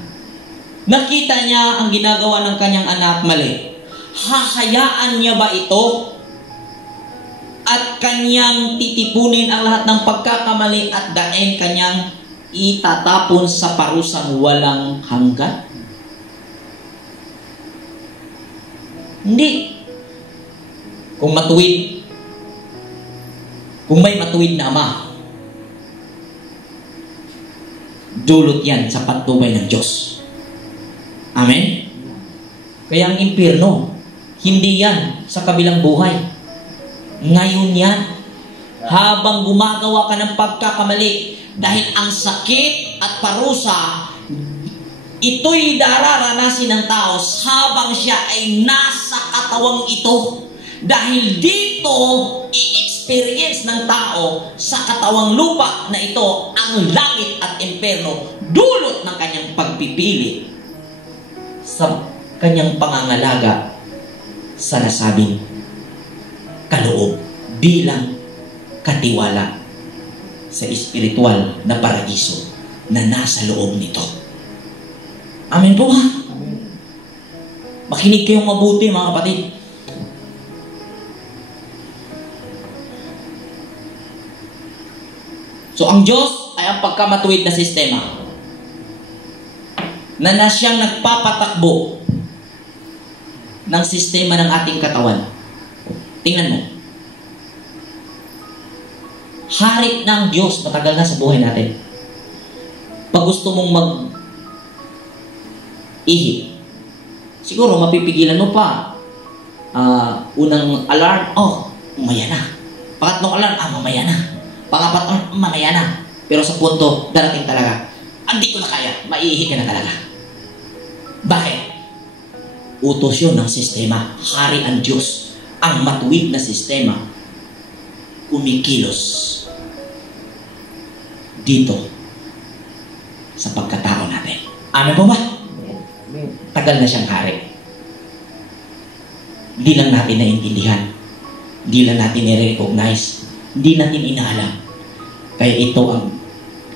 Nakita niya ang ginagawa ng kanyang anak mali. Hahayaan niya ba ito? At kanyang titipunin ang lahat ng pagkakamali at daen kanyang itatapon sa parusang walang hanggan? Hindi. Kung may matuwid na ama, dulot yan sa patnubay ng Diyos. Amen? Kaya ang impyerno, Hindi yan sa kabilang buhay. Ngayon yan. Habang gumagawa ka ng pagkakamali, dahil ang sakit at parusa, ito'y dararanasin ng tao habang siya ay nasa katawang ito. Dahil dito, i-experience ng tao sa katawang lupa na ito ang langit at impyerno, dulot ng kanyang pagpipili sa kanyang pangangalaga sa nasabing kaloob bilang katiwala sa espiritual na paraiso na nasa loob nito. Amen po ha? Makinig kayong mabuti mga kapatid. So ang Diyos ay ang pagkamatuwid na sistema na siyang nagpapatakbo ng sistema ng ating katawan. Tingnan mo. Hari ng Diyos, matagal na sa buhay natin. Pag gusto mong mag-ihi, siguro mapipigilan mo pa. Unang alarm, mamaya na. Pangatlong alarm, mamaya na. Pangapat, mamaya na. Pero sa punto, darating talaga. Hindi ko na kaya, maiihi ka na talaga. Bakit? Utos yun ng sistema. Hari ang Diyos. Ang matuwid na sistema. Kumikilos dito sa pagkatao natin. Amen po ba? Tagal na siyang hari. Hindi lang natin naiintindihan. Hindi lang natin i-recognize. Hindi natin inaalam. Kaya ito ang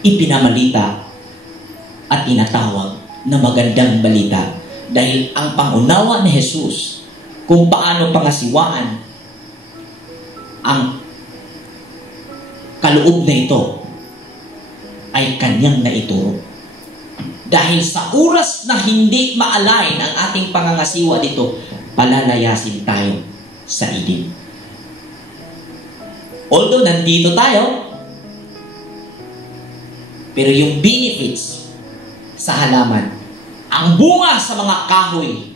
ipinamalita at tinatawag na magandang balita. Dahil ang pangunawa ni Jesus kung paano pangasiwaan ang kaloob na ito ay kanyang naituro. Dahil sa oras na hindi ma-align ang ating pangangasiwa dito, palalayasin tayo sa Eden. Although nandito tayo, pero yung benefits sa halaman, ang bunga sa mga kahoy,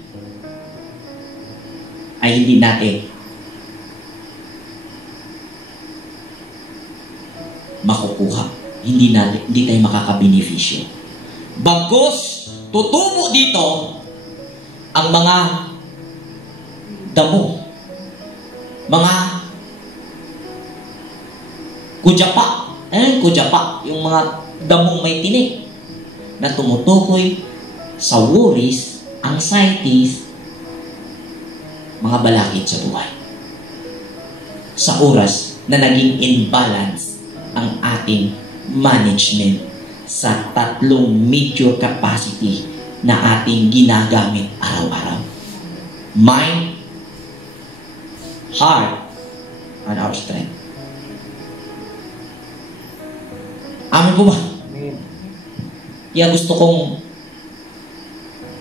ay hindi natin makukuha. Hindi tayo makakabenepisyo. Bagkus, tutubo dito ang mga damo, mga kujapa. Kujapa, yung mga damong may tinik na tumutukoy sa worries, anxieties, mga balakid sa buhay. Sa oras na naging imbalance ang ating management sa tatlong major capacity na ating ginagamit araw-araw. Mind, heart, and our strength. Amen po ba? Amen. Kaya gusto kong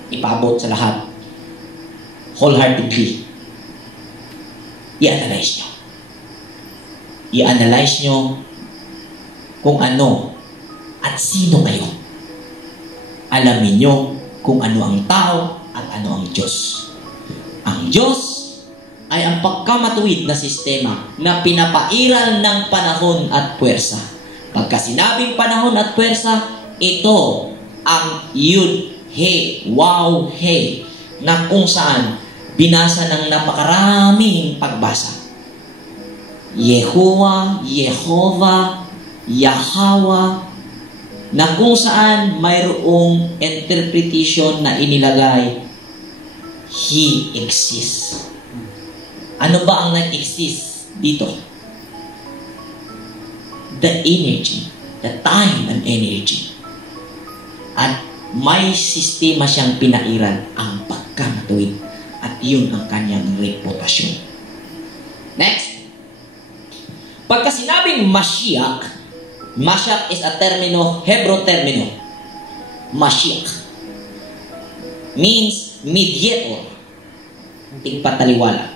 ipaabot sa lahat wholeheartedly. I-analyze nyo. I-analyze nyo kung ano at sino kayo. Alamin nyo kung ano ang tao at ano ang Diyos. Ang Diyos ay ang pagkamatuwid na sistema na pinapairal ng panahon at puwersa. Pagka sinabing panahon at puwersa, ito ang Yud, He, Waw, He, na kung saan binasa ng napakaraming pagbasa. Yehovah, Yehovah, Yahweh, na kung saan mayroong interpretation na inilagay, He exists. Ano ba ang nag-exist dito? The energy, the time and energy. At may sistema siyang pinairal, ang pagkamatuwid. At yun ang kanyang reputasyon. Next. Pagka sinabing Mashiach, Mashiach is a termino, Hebrew termino. Mashiach means mediator. Tigpataliwala.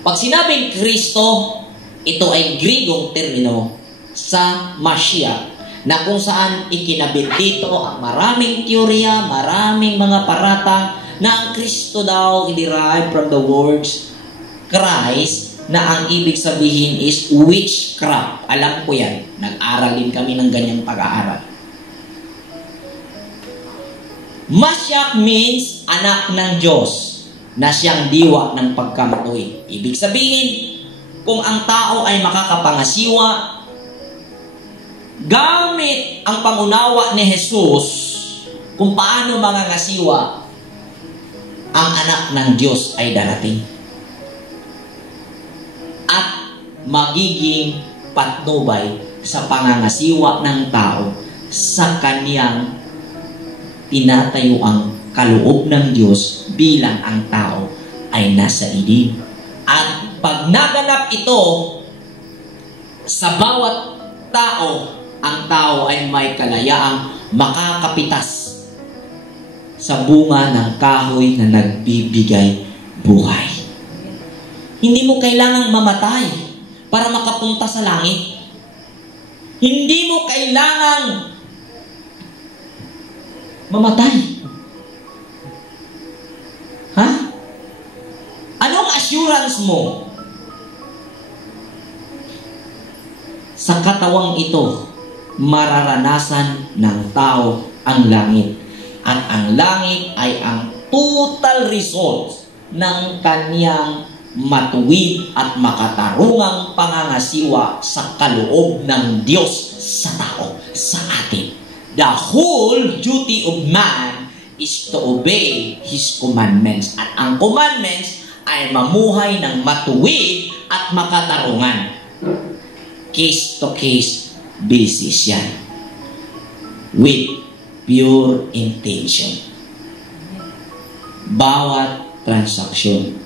Pag sinabing Kristo, ito ay Grigong termino sa Mashiach, na kung saan ikinabit dito ang maraming teorya, maraming mga paratang na ang Kristo daw i-derive from the words Christ, na ang ibig sabihin is witchcraft. Alam ko yan. Nag-aral din kami ng ganyang pag-aaral. Mashiach means anak ng Diyos na siyang diwa ng pagkamatuwid. Ibig sabihin, kung ang tao ay makakapangasiwa, gamit ang pangunawa ni Jesus kung paano mangangasiwa, ang anak ng Diyos ay darating. At magiging patnubay sa pangangasiwa ng tao sa kaniyang tinatayuang kaloob ng Diyos bilang ang tao ay nasa idin. At pag naganap ito sa bawat tao, ang tao ay may kalayaang makakapitas sa bunga ng kahoy na nagbibigay buhay. Hindi mo kailangang mamatay para makapunta sa langit. Hindi mo kailangang mamatay. Ha? Anong assurance mo? Sa katawang ito, mararanasan ng tao ang langit. At ang langit ay ang total result ng kaniyang matuwid at makatarungang pangangasiwa sa kaloob ng Diyos sa tao, sa atin. The whole duty of man is to obey His commandments. At ang commandments ay mamuhay ng matuwid at makatarungan. Case-to-case basis yan. With pure intention. Bawat transaksyon,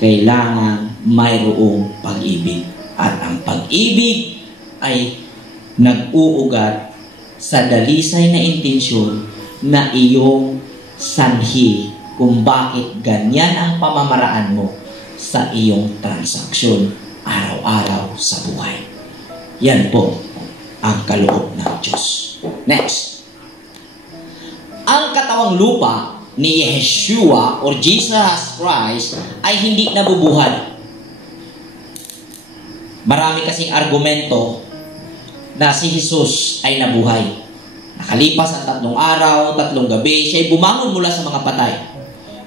kailangan mayroong pag-ibig. At ang pag-ibig ay nag-uugat sa dalisay na intensyon na iyong sanhi kung bakit ganyan ang pamamaraan mo sa iyong transaksyon araw-araw sa buhay. Yan po ang kaloob ng Diyos. Next. Ang katawang lupa ni Yeshua or Jesus Christ ay hindi nabubuhay. Marami kasing argumento na si Jesus ay nabuhay. Nakalipas ang 3 araw, 3 gabi, siya ay bumangon mula sa mga patay.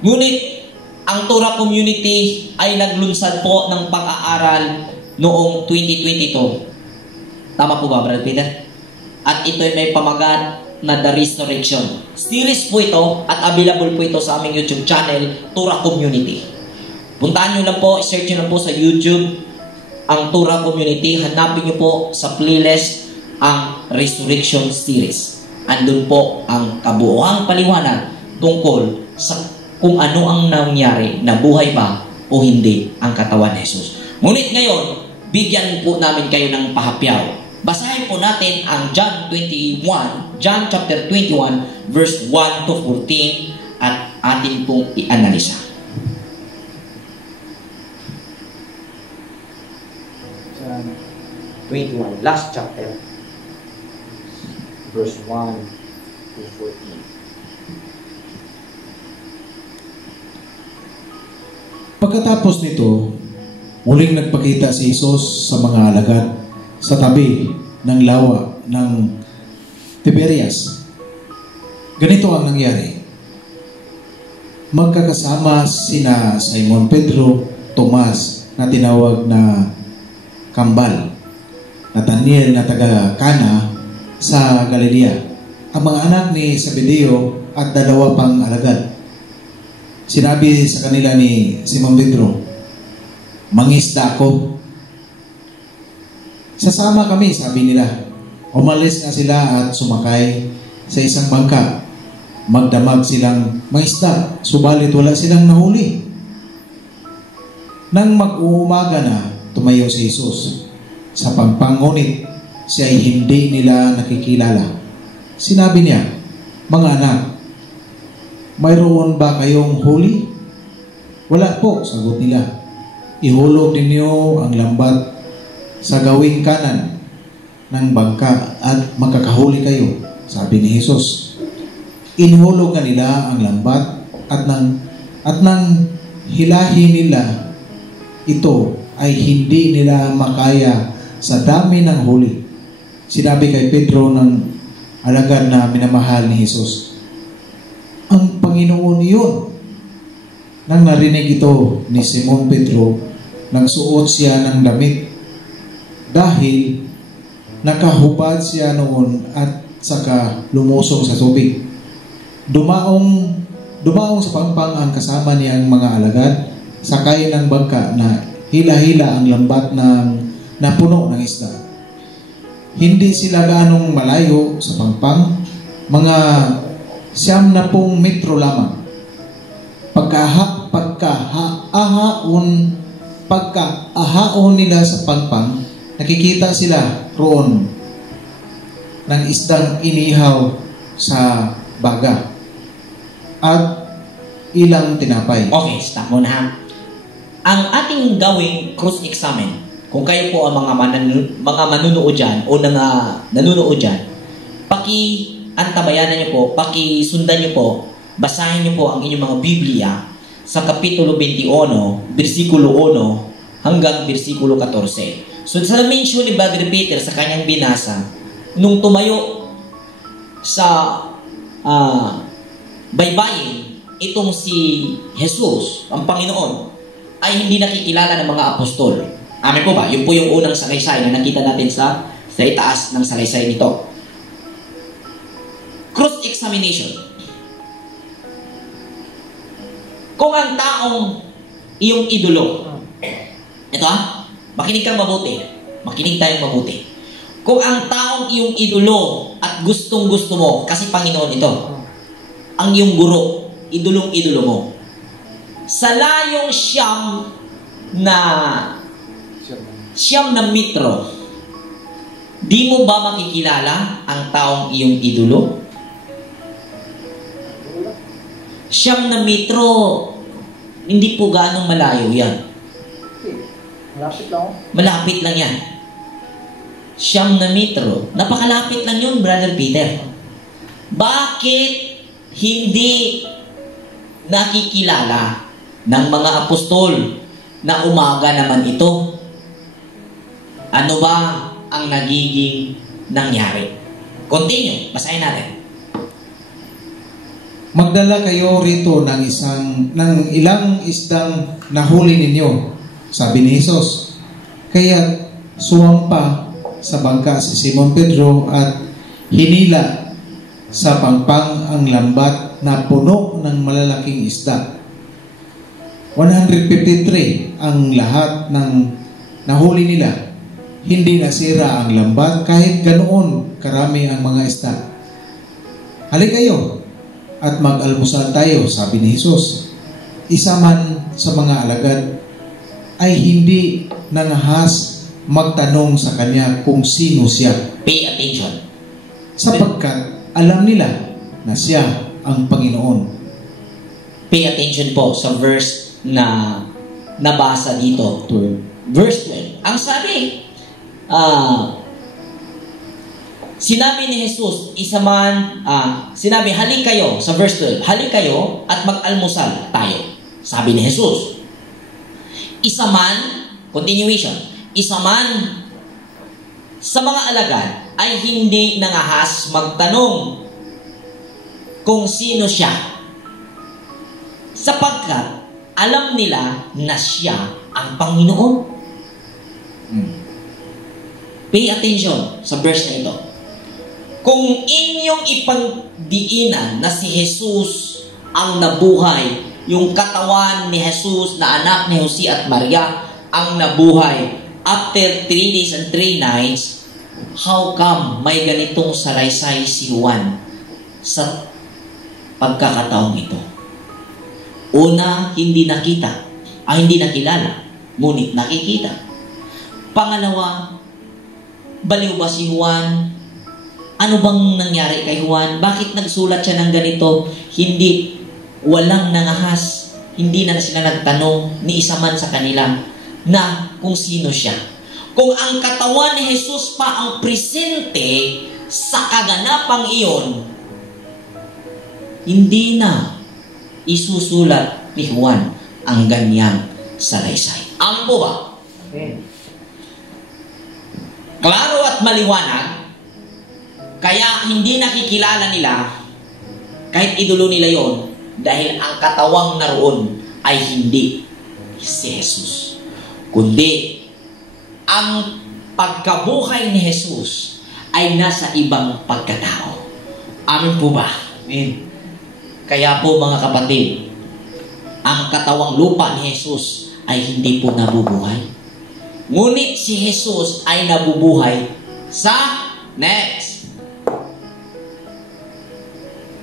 Ngunit, ang Torah community ay naglunsad po ng pag-aaral noong 2022. Tama po ba, Brother Peter? At ito ay may pamagat na The Restoration. Series po ito at available po ito sa aming YouTube channel, Torah Community. Puntahan nyo lang po, search nyo lang po sa YouTube ang Torah Community. Hanapin nyo po sa playlist ang Resurrection Series. Andun po ang kabuuang paliwanag tungkol sa kung ano ang nangyari, nabuhay ba o hindi ang katawan ni Jesus. Ngunit ngayon, bigyan po namin kayo ng pahapyaw. Basahin po natin ang John chapter 21, verse 1 to 14 at atin pong i-analisa. John 21, last chapter, verse 1 to 14. Pagkatapos nito, muling nagpakita si Jesus sa mga alagad sa tabi ng lawa ng Tiberias. Ganito ang nangyari. Magkakasama sina Simon Pedro, Tomas na tinawag na Kambal, Nathaniel na taga Cana sa Galilea, ang mga anak ni Zebedeo at 2 pang alagad. Sinabi sa kanila ni Simon Pedro, "Mangisda ako." "Sasama kami," sabi nila. Umalis na sila at sumakay sa isang bangka. Magdamag silang mangisda, subalit wala silang nahuli. Nang mag-uumaga na, tumayo si Jesus. Sa pagpangunit, siya ay hindi nila nakikilala. Sinabi niya, "Mga anak, mayroon ba kayong huli?" "Wala po," sagot nila. "Ihulog ninyo ang lambat sa gawing kanan ng bangka at makakahuli kayo," sabi ni Jesus. Inihulog kanila ang lambat at nang hilahin nila ito ay hindi nila makaya sa dami ng huli. Sinabi kay Pedro ng alagad na minamahal ni Jesus, ang Panginoon iyon. Nang narinig ito ni Simon Pedro, nagsuot siya ng damit dahil nakahubad siya noon at saka lumusong sa tubig. Dumaong sa pangpang ang kasama niyang mga alagad, sakay ng bangka na hila-hila ang lambat ng napuno ng isda. Hindi sila gaanong malayo sa pangpang, mga 90 metro lamang. Pagkaahaon nila sa pangpang, nakikita sila roon ng isdang inihaw sa baga at ilang tinapay. Okay, stop muna ha. Ang ating gawing cross-examine, kung kayo po ang mga manunood dyan o nanunood dyan, antabayanan nyo po, pakisundan nyo po, basahin nyo po ang inyong mga Biblia sa Kapitulo 21, versikulo 1 hanggang versikulo 14. So sa mention ni Brother Peter sa kanyang binasa, nung tumayo sa baybayin, itong si Jesus, ang Panginoon, ay hindi nakikilala ng mga apostol. Amen po ba? Yun po yung unang salaysay na nakita natin sa itaas ng salaysay nito. Cross-examination. Kung ang taong iyong idolo, ito makinig kang mabuti. Makinig tayong mabuti. Kung ang taong iyong idolo at gustong-gusto mo, kasi Panginoon ito, ang iyong guro, idolong-idolo mo, sa layong siyam na metro, di mo ba makikilala ang taong iyong idolo? 9 na metro, hindi po ganong malayo yan. Malapit lang. Malapit lang yan. 9 na metro. Napakalapit lang yun, Brother Peter. Bakit hindi nakikilala ng mga apostol na umaga naman ito? Ano ba ang nagiging nangyari? Continue. Basahin natin. Magdala kayo rito ng ilang isdang nahuli ninyo, sabi ni Jesus. Kaya sumampa sa bangka si Simon Pedro at hinila sa pangpang ang lambat na puno ng malalaking isda. 153 ang lahat ng nahuli nila. Hindi nasira ang lambat kahit ganoon karami ang mga isda. Halika kayo at mag-almusal tayo, sabi ni Jesus. Isa man sa mga alagad ay hindi nangahas magtanong sa kanya kung sino siya. Pay attention. Sapagkat alam nila na siya ang Panginoon. Pay attention po sa verse na nabasa dito. 12. Verse 12. Ang sabi, sinabi ni Jesus, sinabi, halik kayo, sa verse 12, halik kayo at mag-almusal tayo. Sabi ni Jesus. Isa man, continuation, isa man sa mga alagad ay hindi nangahas magtanong kung sino siya, sapagkat alam nila na siya ang Panginoon. Pay attention sa verse na ito. Kung inyong ipagdiinan na si Jesus ang nabuhay, yung katawan ni Jesus na anak ni Jose at Maria ang nabuhay after 3 days and 3 nights, how come may ganitong salaysay si Juan sa pagkakataong ito? Una, hindi nakilala, ngunit nakikita. Pangalawa, baliw ba si Juan? Ano bang nangyari kay Juan? Bakit nagsulat siya ng ganito? Walang nangahas. Hindi na sila nagtanong ni isa man sa kanila na kung sino siya. Kung ang katawan ni Jesus pa ang presente sa kaganapang iyon, hindi na isusulat ni Juan ang ganyang salaysay. Ang po ba? Amen. Klaro at maliwanag, kaya hindi nakikilala nila kahit idolo nila yon dahil ang katawang naroon ay hindi si Jesus, kundi ang pagkabuhay ni Jesus ay nasa ibang pagkatao. Amin po ba? Amen. Kaya po mga kapatid, ang katawang lupa ni Jesus ay hindi po nabubuhay. Ngunit si Jesus ay nabubuhay sa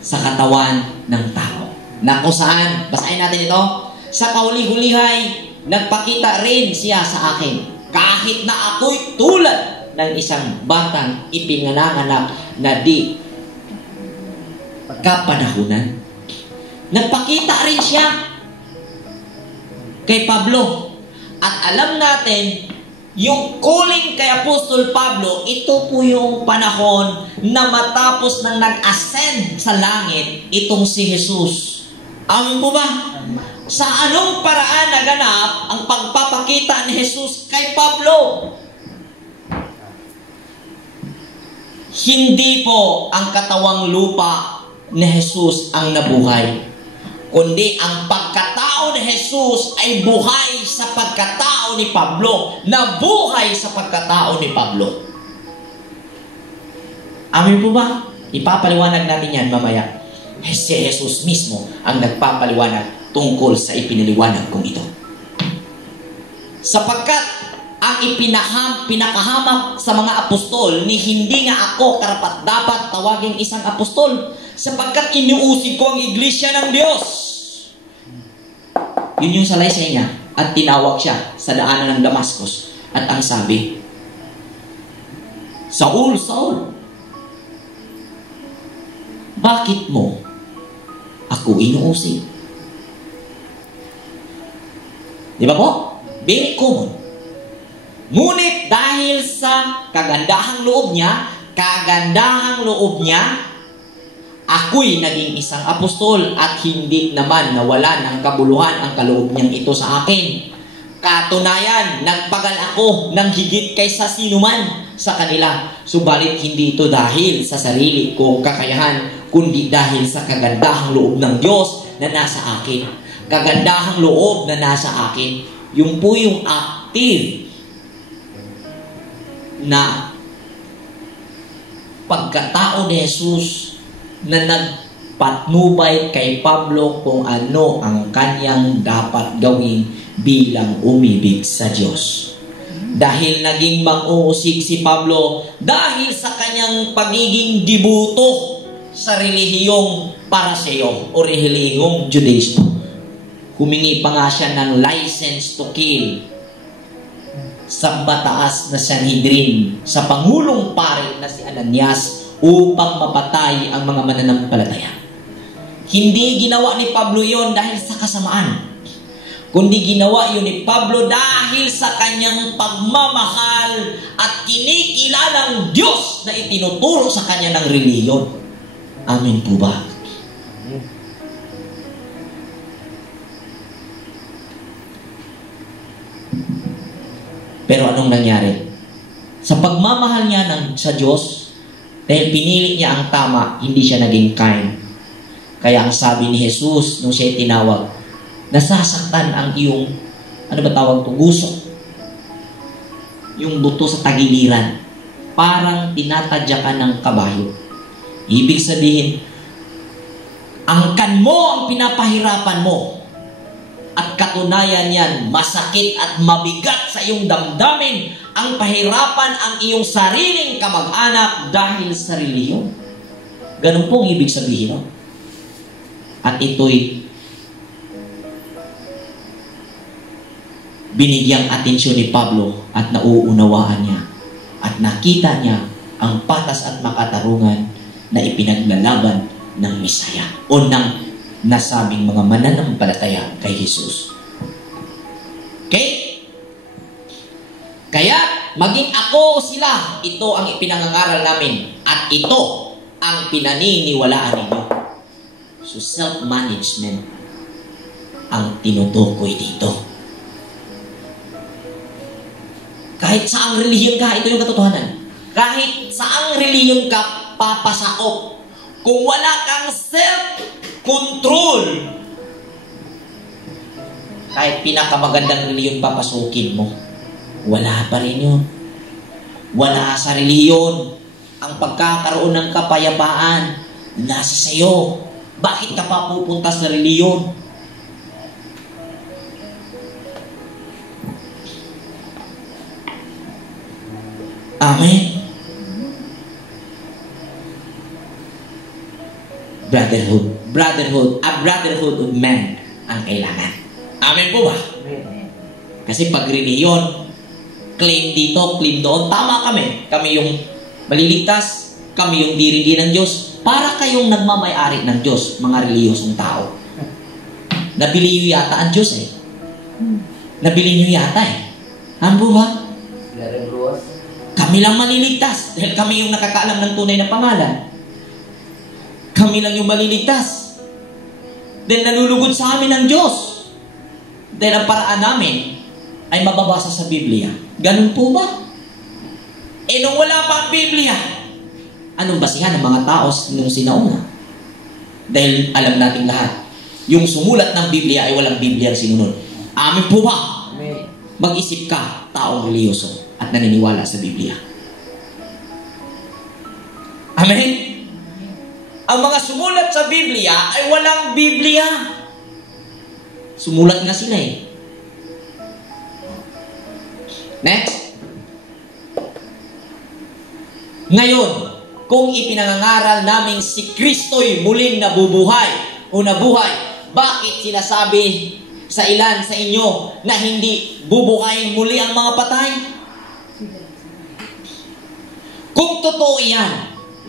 sa katawan ng tao. Na kung saan, basahin natin ito, sa kahuli-hulihay, nagpakita rin siya sa akin. Kahit na ako'y tulad ng isang batang ipinanganak na di kapanahunan. Nagpakita rin siya kay Pablo. At alam natin, yung calling kay Apostol Pablo, ito po yung panahon na matapos nang nag-ascend sa langit itong si Jesus. Amin po ba? Sa anong paraan naganap ang pagpapakita ni Jesus kay Pablo? Hindi po ang katawang lupa ni Jesus ang nabuhay, kundi ang pagkatao ni Jesus ay buhay sa pagkatao ni Pablo, nabuhay sa pagkatao ni Pablo. Amin po ba? Ipapaliwanag natin yan mamaya. Si Jesus mismo ang nagpapaliwanag tungkol sa ipinaliwanag kong ito. Sapagkat ang pinakahamak sa mga apostol ni hindi nga ako karapat-dapat tawaging isang apostol, sapagkat iniusig ko ang iglesia ng Diyos. Yun yung salaysay niya. At tinawag siya sa daanan ng Damascus. At ang sabi, Saul, Saul, bakit mo ako inuusig? Di ba po? Very common. Ngunit dahil sa kagandahang loob niya, ako'y naging isang apostol at hindi naman nawala ng kabuluhan ang kaloob niyang ito sa akin. Katunayan, nagpagal ako ng higit kaysa sinuman sa kanila. Subalit hindi ito dahil sa sarili kong kakayahan, kundi dahil sa kagandahang loob ng Diyos na nasa akin. Kagandahang loob na nasa akin, yung po yung active na pagkatao ni Jesus na nagpatnubay kay Pablo kung ano ang kanyang dapat gawin bilang umibig sa Diyos. Dahil naging mag-uusig si Pablo dahil sa kanyang pagiging dibuto sa relihiyong Pariseo o relihiyong Judaismo. Humingi pa nga siya ng license to kill sa mataas na Sanhedrin sa Pangulong Pari na si Ananias upang mapatay ang mga mananampalataya. Hindi ginawa ni Pablo yon dahil sa kasamaan, kundi ginawa yun ni Pablo dahil sa kanyang pagmamahal at kinikilalang Diyos na itinuturo sa kanya ng reliyon. Amin po ba? Pero anong nangyari? Sa pagmamahal niya sa Diyos, dahil pinili niya ang tama, hindi siya naging kind. Kaya ang sabi ni Jesus nung siya tinawag, nasasaktan ang iyong, ano ba tawag ito? Gusok. Yung buto sa tagiliran. Parang tinatadya ka ng kabayo. Ibig sabihin, angkan mo ang pinapahirapan mo. At katunayan yan, masakit at mabigat sa iyong damdamin ang pahirapan ang iyong sariling kamag-anak dahil sa relihiyon. Ganun pong ibig sabihin. No? At ito'y binigyang atensyon ni Pablo at nauunawaan niya. At nakita niya ang patas at makatarungan na ipinaglalaban ng Mesaya o ng nasabing mga mananampalataya kay Jesus. Okay? Kaya, maging ako o sila, ito ang ipinangangaral namin at ito ang pinaniniwalaan ninyo. So, self-management ang tinutukoy dito. Kahit saang relihiyon ka, ito yung katotohanan. Kahit saang relihiyon ka papasakop, kung wala kang self-control, kahit pinakamagandang relihiyon papasukin mo, wala pa rin yun. Wala sa relihiyon ang pagkakaroon ng kapayapaan. Nasa sayo. Bakit ka pa pupunta sa relihiyon? Amen. A brotherhood of men ang kailangan. Amen po ba? Kasi pag relihiyon, claim dito, claim doon, tama kami. Kami yung maliligtas, kami yung dirindi ng Diyos. Para kayong nagmamay-ari ng Diyos, mga relihiyosong tao. Nabili nyo yata ang Diyos eh. Nabili nyo yata eh. Ano ba? Kami lang maliligtas dahil kami yung nakakaalam ng tunay na pangalan. Kami lang yung maliligtas dahil nalulugod sa amin ng Diyos. Dahil ang paraan namin ay mababasa sa Biblia. Ganun po ba? Eh nung wala pa ang Biblia, anong basihan ng mga tao nung sinauna? Dahil alam natin lahat, yung sumulat ng Biblia ay walang Biblia ang sinunod. Amen po ba? Amen. Mag-isip ka, taong reliyoso at naniniwala sa Biblia. Amen? Ang mga sumulat sa Biblia ay walang Biblia. Sumulat nga sila eh. Next. Ngayon, kung ipinangangaral namin si Kristo'y muling nabubuhay o nabuhay, bakit sinasabi sa ilan sa inyo na hindi bubuhayin muli ang mga patay? Kung totoo yan,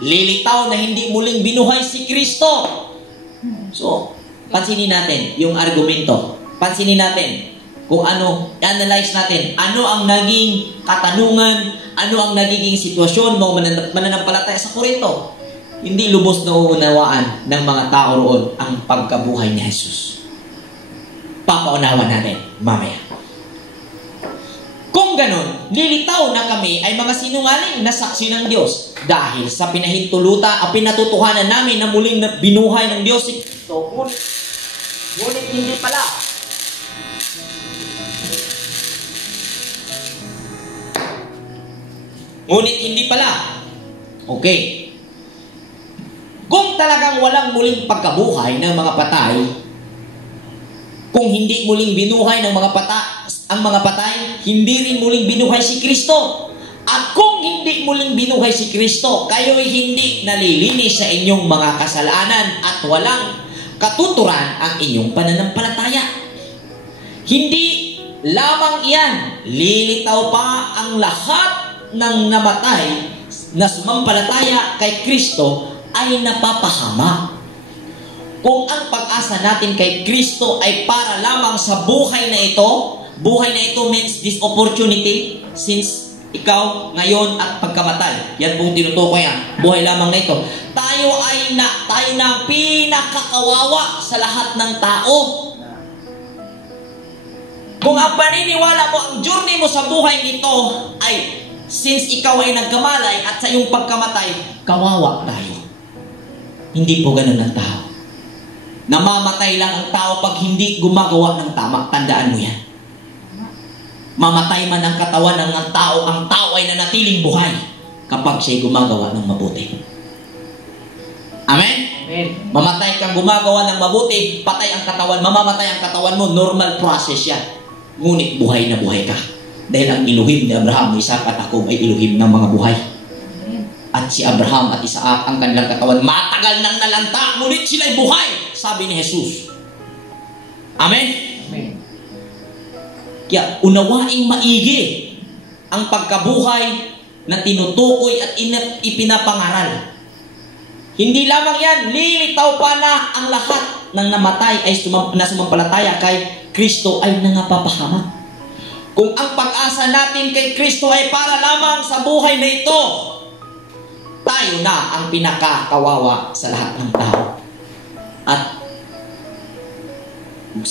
lilitaw na hindi muling binuhay si Kristo. So, pansinin natin yung argumento. Pansinin natin kung ano, analyze natin, ano ang naging katanungan, ano ang nagiging sitwasyon ng mananampalataya sa Korinto. Hindi lubos na uunawaan ng mga tao roon ang pagkabuhay ni Jesus. Papaunawan natin mamaya. Kung ganon, lilitaw na kami ay mga sinungaling na saksi ng Diyos dahil sa pinahintulutan at pinatutuhanan namin na muling binuhay ng Diyos si Kristo. Ngunit hindi pala. Ngunit hindi pala. Okay. Kung talagang walang muling pagkabuhay ng mga patay, kung hindi muling binuhay ng mga ang mga patay, hindi rin muling binuhay si Kristo. At kung hindi muling binuhay si Kristo, kayo'y hindi nalilinis sa inyong mga kasalanan at walang katuturan ang inyong pananampalataya. Hindi lamang iyan, lilitaw pa ang lahat ng namatay na sumampalataya kay Kristo ay napapahamak. Kung ang pag-asa natin kay Kristo ay para lamang sa buhay na ito means this opportunity, since ikaw ngayon at pagkamatay, yan pong tinutukoy yan, buhay lamang na ito. Tayo na pinakakawawa sa lahat ng tao. Kung ang paniniwala mo, ang journey mo sa buhay nito ay since ikaw ay nagkamalay at sa iyong pagkamatay, kawawa tayo. Hindi po ganun ang tao. Namamatay lang ang tao pag hindi gumagawa ng tama. Tandaan mo yan. Mamatay man ang katawan ng tao, ang tao ay nanatiling buhay kapag siya'y gumagawa ng mabuti. Amen? Amen. Mamatay kang gumagawa ng mabuti, patay ang katawan, mamamatay ang katawan mo, normal process yan. Ngunit buhay na buhay ka. Dahil ang Elohim ni Abraham, Isaac at Jacob ay Elohim ng mga buhay. At si Abraham at Isaac, ang kanilang katawan, matagal nang nalanta, ngunit sila'y buhay, sabi ni Jesus. Amen? Amen. Kaya unawaing maigi ang pagkabuhay na tinutukoy at ipinapangaral. Hindi lamang yan, lilitaw pa na ang lahat ng namatay ay na sumampalataya kay Kristo ay nangapapahamak. Kung ang pag-asa natin kay Kristo ay para lamang sa buhay na ito, tayo na ang pinakakawawa sa lahat ng tao. At ug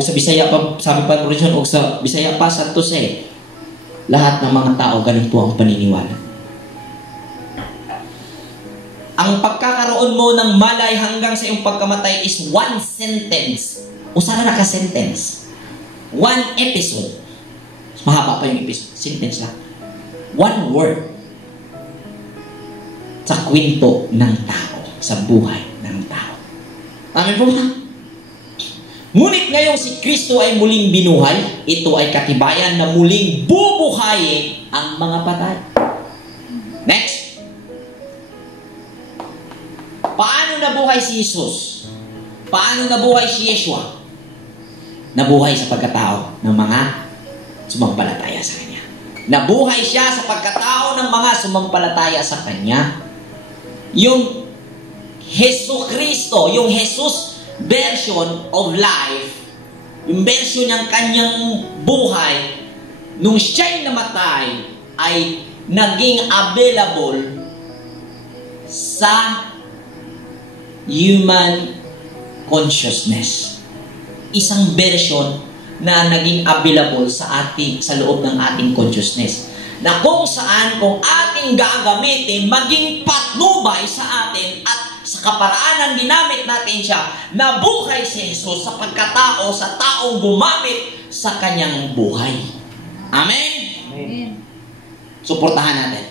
sa Bisaya pa, sabi pa Rizon, ug sa Bisaya pa sa Tuse, lahat ng mga tao ganito ang paniniwala. Ang pagkakaroon mo ng malay hanggang sa iyong pagkamatay is one sentence. Usara na ka sentence. One episode. Mahaba pa yung episode. Sentence lang. One word. Sa kwento ng tao. Sa buhay ng tao. Amen po ba? Ngunit ngayong si Kristo ay muling binuhay, ito ay katibayan na muling bubuhayin ang mga patay. Next. Paano nabuhay si Jesus? Paano nabuhay si Yeshua? Nabuhay sa pagkatao ng mga sumampalataya sa Kanya. Nabuhay siya sa pagkatao ng mga sumampalataya sa Kanya. Yung Jesucristo, yung Jesus version of life, yung version ng Kanyang buhay, nung siya'y namatay, ay naging available sa human consciousness. Isang version na naging available sa loob ng ating consciousness. Na kung saan, kung ating gagamitin, maging patnubay sa atin at sa kaparaanan ginamit natin siya, nabuhay si Jesus sa pagkatao, sa taong gumamit sa kanyang buhay. Amen? Amen. Suportahan natin.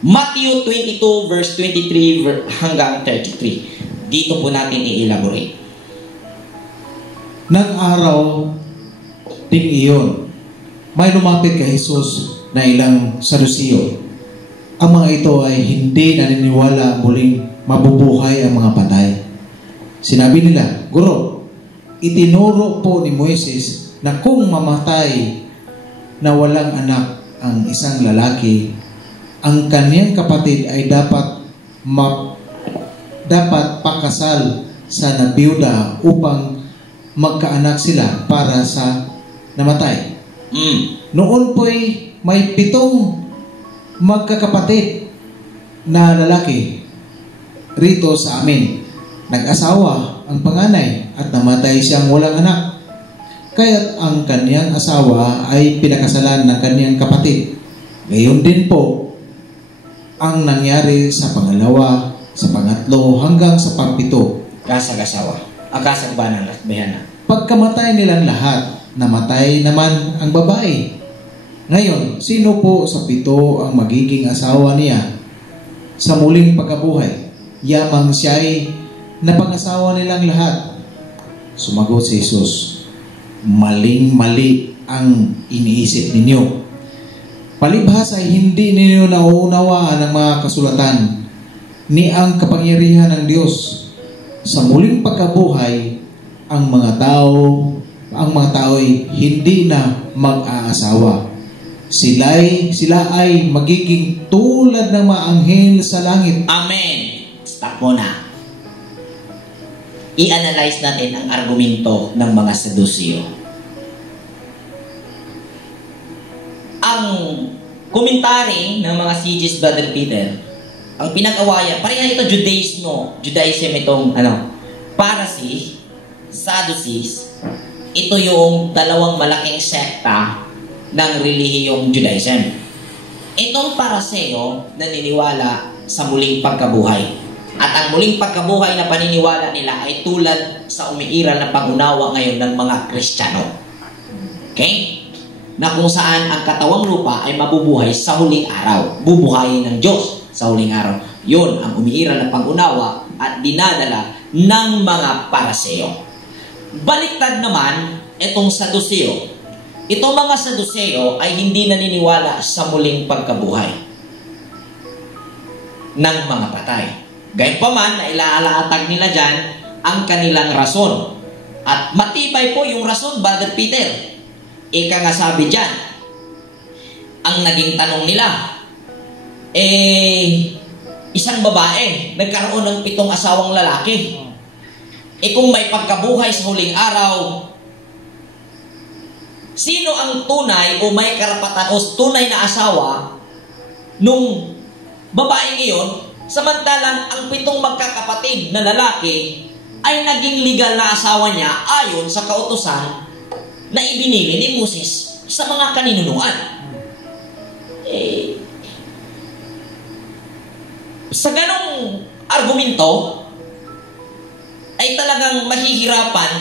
Matthew 22 verse 23 hanggang 33. Dito po natin i-elaborate. Nang araw ding iyon, may lumapit kay Jesus na ilang Sadusiyo. Ang mga ito ay hindi naniniwala muling mabubuhay ang mga patay. Sinabi nila, Guro, itinuro po ni Moises na kung mamatay na walang anak ang isang lalaki, ang kaniyang kapatid ay dapat pakasal sa nabiyuda upang magkaanak sila para sa namatay. Noon po'y may 7 magkakapatid na lalaki rito sa amin. Nag-asawa ang panganay at namatay siyang walang anak. Kaya't ang kaniyang asawa ay pinakasalan ng kaniyang kapatid. Gayon din po ang nangyari sa pangalawa, sa pangatlo, hanggang sa pang-7. Kasag-asawa. Akasag ba ng lahana? Pagkamatay nilang lahat, namatay naman ang babae. Ngayon, sino po sa 7 ang magiging asawa niya sa muling pagkabuhay? Yamang siya'y napangasawa nilang lahat. Sumagot si Jesus, maling-mali ang iniisip ninyo. Palibhas ay hindi ninyo nauunawaan ang mga kasulatan ni ang kapangyarihan ng Diyos. Sa muling pagkabuhay, ang mga tao'y hindi na mag-aasawa. Sila ay magiging tulad ng mga anghel sa langit. Amen. Stop muna. I-analyze natin ang argumento ng mga Sadusiyo. Ang komentary ng mga CG's Brother Peter, ang pinag-awayan, pareha ito Judaism itong Pharisees, Sadducees. Ito yung dalawang malaking sekta ng relihiyong Judaism. Itong Pariseo naniniwala sa muling pagkabuhay. At ang muling pagkabuhay na paniniwala nila ay tulad sa umiiral na pangunawa ngayon ng mga Kristiyano. Okay? Na kung saan ang katawang lupa ay mabubuhay sa huling araw. Bubuhayin ng Diyos sa huling araw. Yun ang umiiral na pangunawa at dinadala ng mga Pariseo. Baliktad naman itong Sadusiyo. Itong mga Sadusiyo ay hindi naniniwala sa muling pagkabuhay ng mga patay. Gayunpaman, na ilaalaatag nila dyan ang kanilang rason. At matibay po yung rason, Brother Peter. Ika nga sabi dyan, ang naging tanong nila, isang babae, nagkaroon ng 7 asawang lalaki. Kung may pagkabuhay sa huling araw, sino ang tunay o may karapatan o tunay na asawa nung babaeng iyon? Samantalang ang 7 magkakapatid na lalaki ay naging legal na asawa niya ayon sa kautusan na ibinili ni Moses sa mga kaninunuan. Sa ganong argumento, ay talagang mahihirapan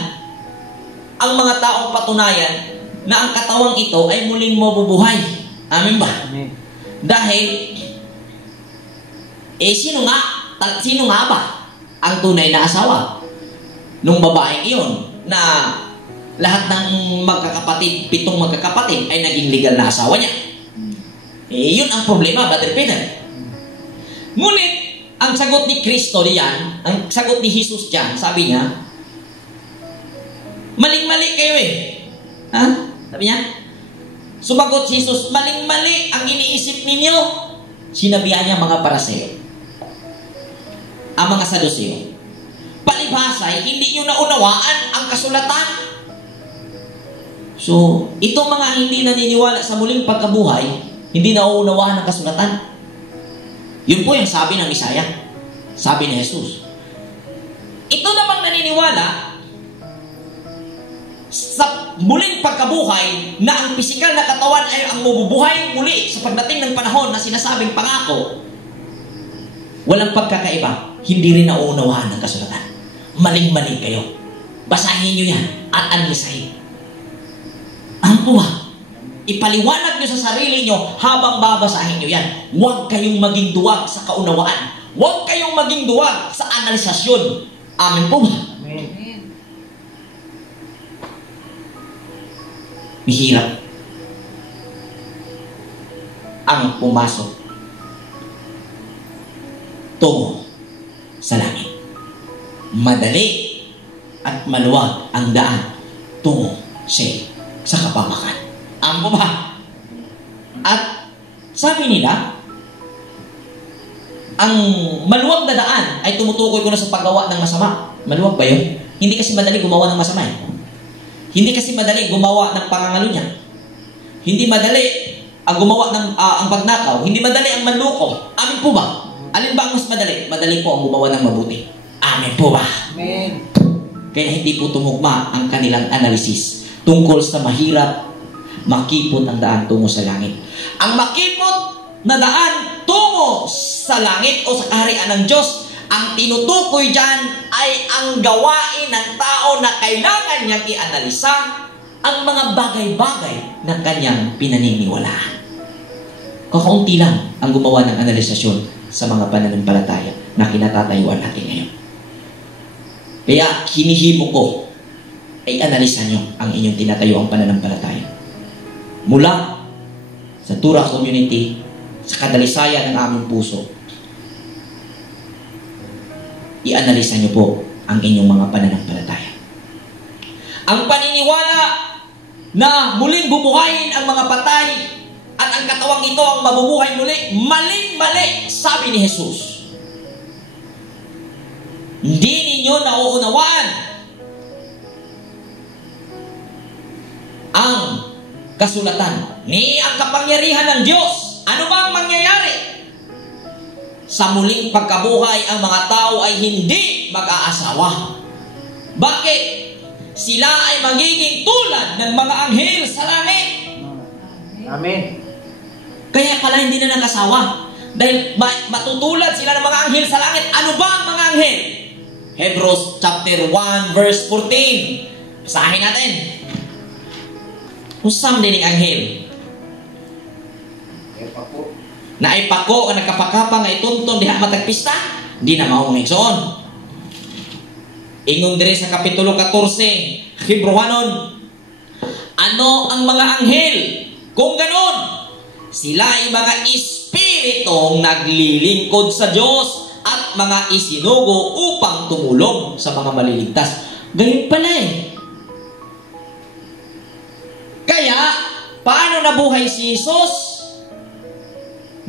ang mga taong patunayan na ang katawang ito ay muling mabubuhay. Amen ba? Amen. Dahil, sino nga ba ang tunay na asawa nung babaeng iyon na lahat ng magkakapatid, 7 magkakapatid ay naging legal na asawa niya? Yun ang problema, Brother Peter. Ngunit, ang sagot ni Kristo diyan, ang sagot ni Jesus diyan, sabi niya, maling-mali kayo eh. Ha? Sabi niya, sumagot si Jesus, maling-mali ang iniisip ninyo. Sinabihan niya mga Pariseo, ang mga Saduseo, palibhasay, hindi nyo naunawaan ang kasulatan. So, itong mga hindi naniniwala sa muling pagkabuhay, hindi nauunawaan ang kasulatan. Yun po yung sabi ng Isaya. Sabi ni Jesus. Ito namang naniniwala sa muling pagkabuhay na ang pisikal na katawan ay ang mabubuhay muli sa pagdating ng panahon na sinasabing pangako. Walang pagkakaiba. Hindi rin nauunawaan ng kasulatan. Maling-mali kayo. Basahin nyo yan at analisahin. Ang buha. Ipaliwanag nyo sa sarili nyo habang babasahin nyo yan. Huwag kayong maging duwag sa kaunawaan. Huwag kayong maging duwag sa analisasyon. Amen po ba? Amen. Mahirap ang pumasok tungo sa langit. Madali at maluwag ang daan tungo sa kapamakan. Amen po ba? At sabi nila, ang maluwag na daan ay tumutukoy ko na sa paggawa ng masama. Maluwag ba yun? Hindi kasi madali gumawa ng masama eh. Hindi kasi madali gumawa ng pangangalo niya. Hindi madali ang gumawa ng ang pagnakaw. Hindi madali ang manloko. Amen po ba? Alin ba ang mas madali? Madali po ang gumawa ng mabuti. Amen po ba? Amen. Kaya hindi po tumugma ang kanilang analysis tungkol sa mahirap makipot ang daan tungo sa langit. Ang makipot na daan tungo sa langit o sa kaharian ng Diyos, ang tinutukoy dyan ay ang gawain ng tao na kailangan niyang i-analisa ang mga bagay-bagay na kanyang pinaniniwalaan. Kakaunti lang ang gumawa ng analisasyon sa mga pananampalataya na kinatatayuan natin ngayon. Kaya hinihimo ko ay analisan nyo ang inyong tinatayuang pananampalataya. Mula sa Tura Community, sa kadalisayan ng aming puso, i-analisa nyo po ang inyong mga pananampalataya. Ang paniniwala na muling bubuhayin ang mga patay at ang katawang ito ang mabubuhay muli, maling-mali, sabi ni Jesus. Hindi ninyo nauunawaan ang kasulatan ni ang kapangyarihan ng Diyos. Ano ba ang mangyayari? Sa muling pagkabuhay, ang mga tao ay hindi mag-aasawa. Bakit? Sila ay magiging tulad ng mga anghel sa langit. Amen. Kaya pala hindi na nag-asawa. Dahil matutulad sila ng mga anghel sa langit. Ano ba ang mga anghel? Hebrews chapter 1 verse 14. Basahin natin. Usam din ang anghel. Naipako ang nagkapakapa nga ituntun diha matagpista. Di na maong igsoon. Ingon dire sa kapitulo 14, Hebrewanon. Ano ang mga anghel? Kung ganon, sila ay mga espiritong naglilingkod sa Diyos at mga isinugo upang tumulong sa mga maliligtas. Ganyan pala eh. Kaya, paano nabuhay si Jesus?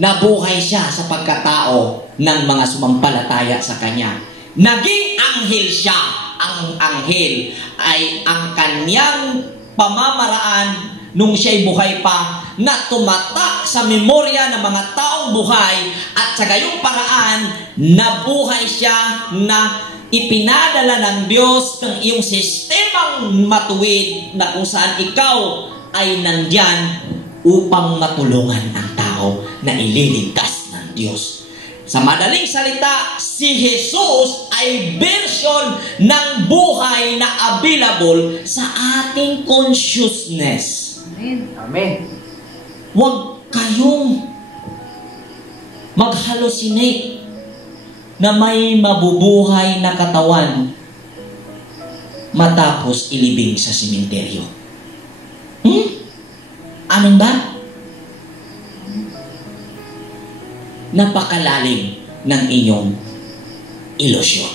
Nabuhay siya sa pagkatao ng mga sumampalataya sa Kanya. Naging anghel siya. Ang anghel ay ang kanyang pamamaraan nung siya'y buhay pa na tumatak sa memorya ng mga taong buhay at sa gayong paraan nabuhay siya na ipinadala ng Diyos ng iyong sistemang matuwid na kung saan ikaw ay nandyan upang matulungan ang tao na ililigtas ng Diyos. Sa madaling salita, si Jesus ay version ng buhay na available sa ating consciousness. Amen. Amen. Huwag kayong mag-hallucinate na may mabubuhay na katawan matapos ilibing sa simenteryo. Amin ba? Napakalalim ng inyong ilusyon.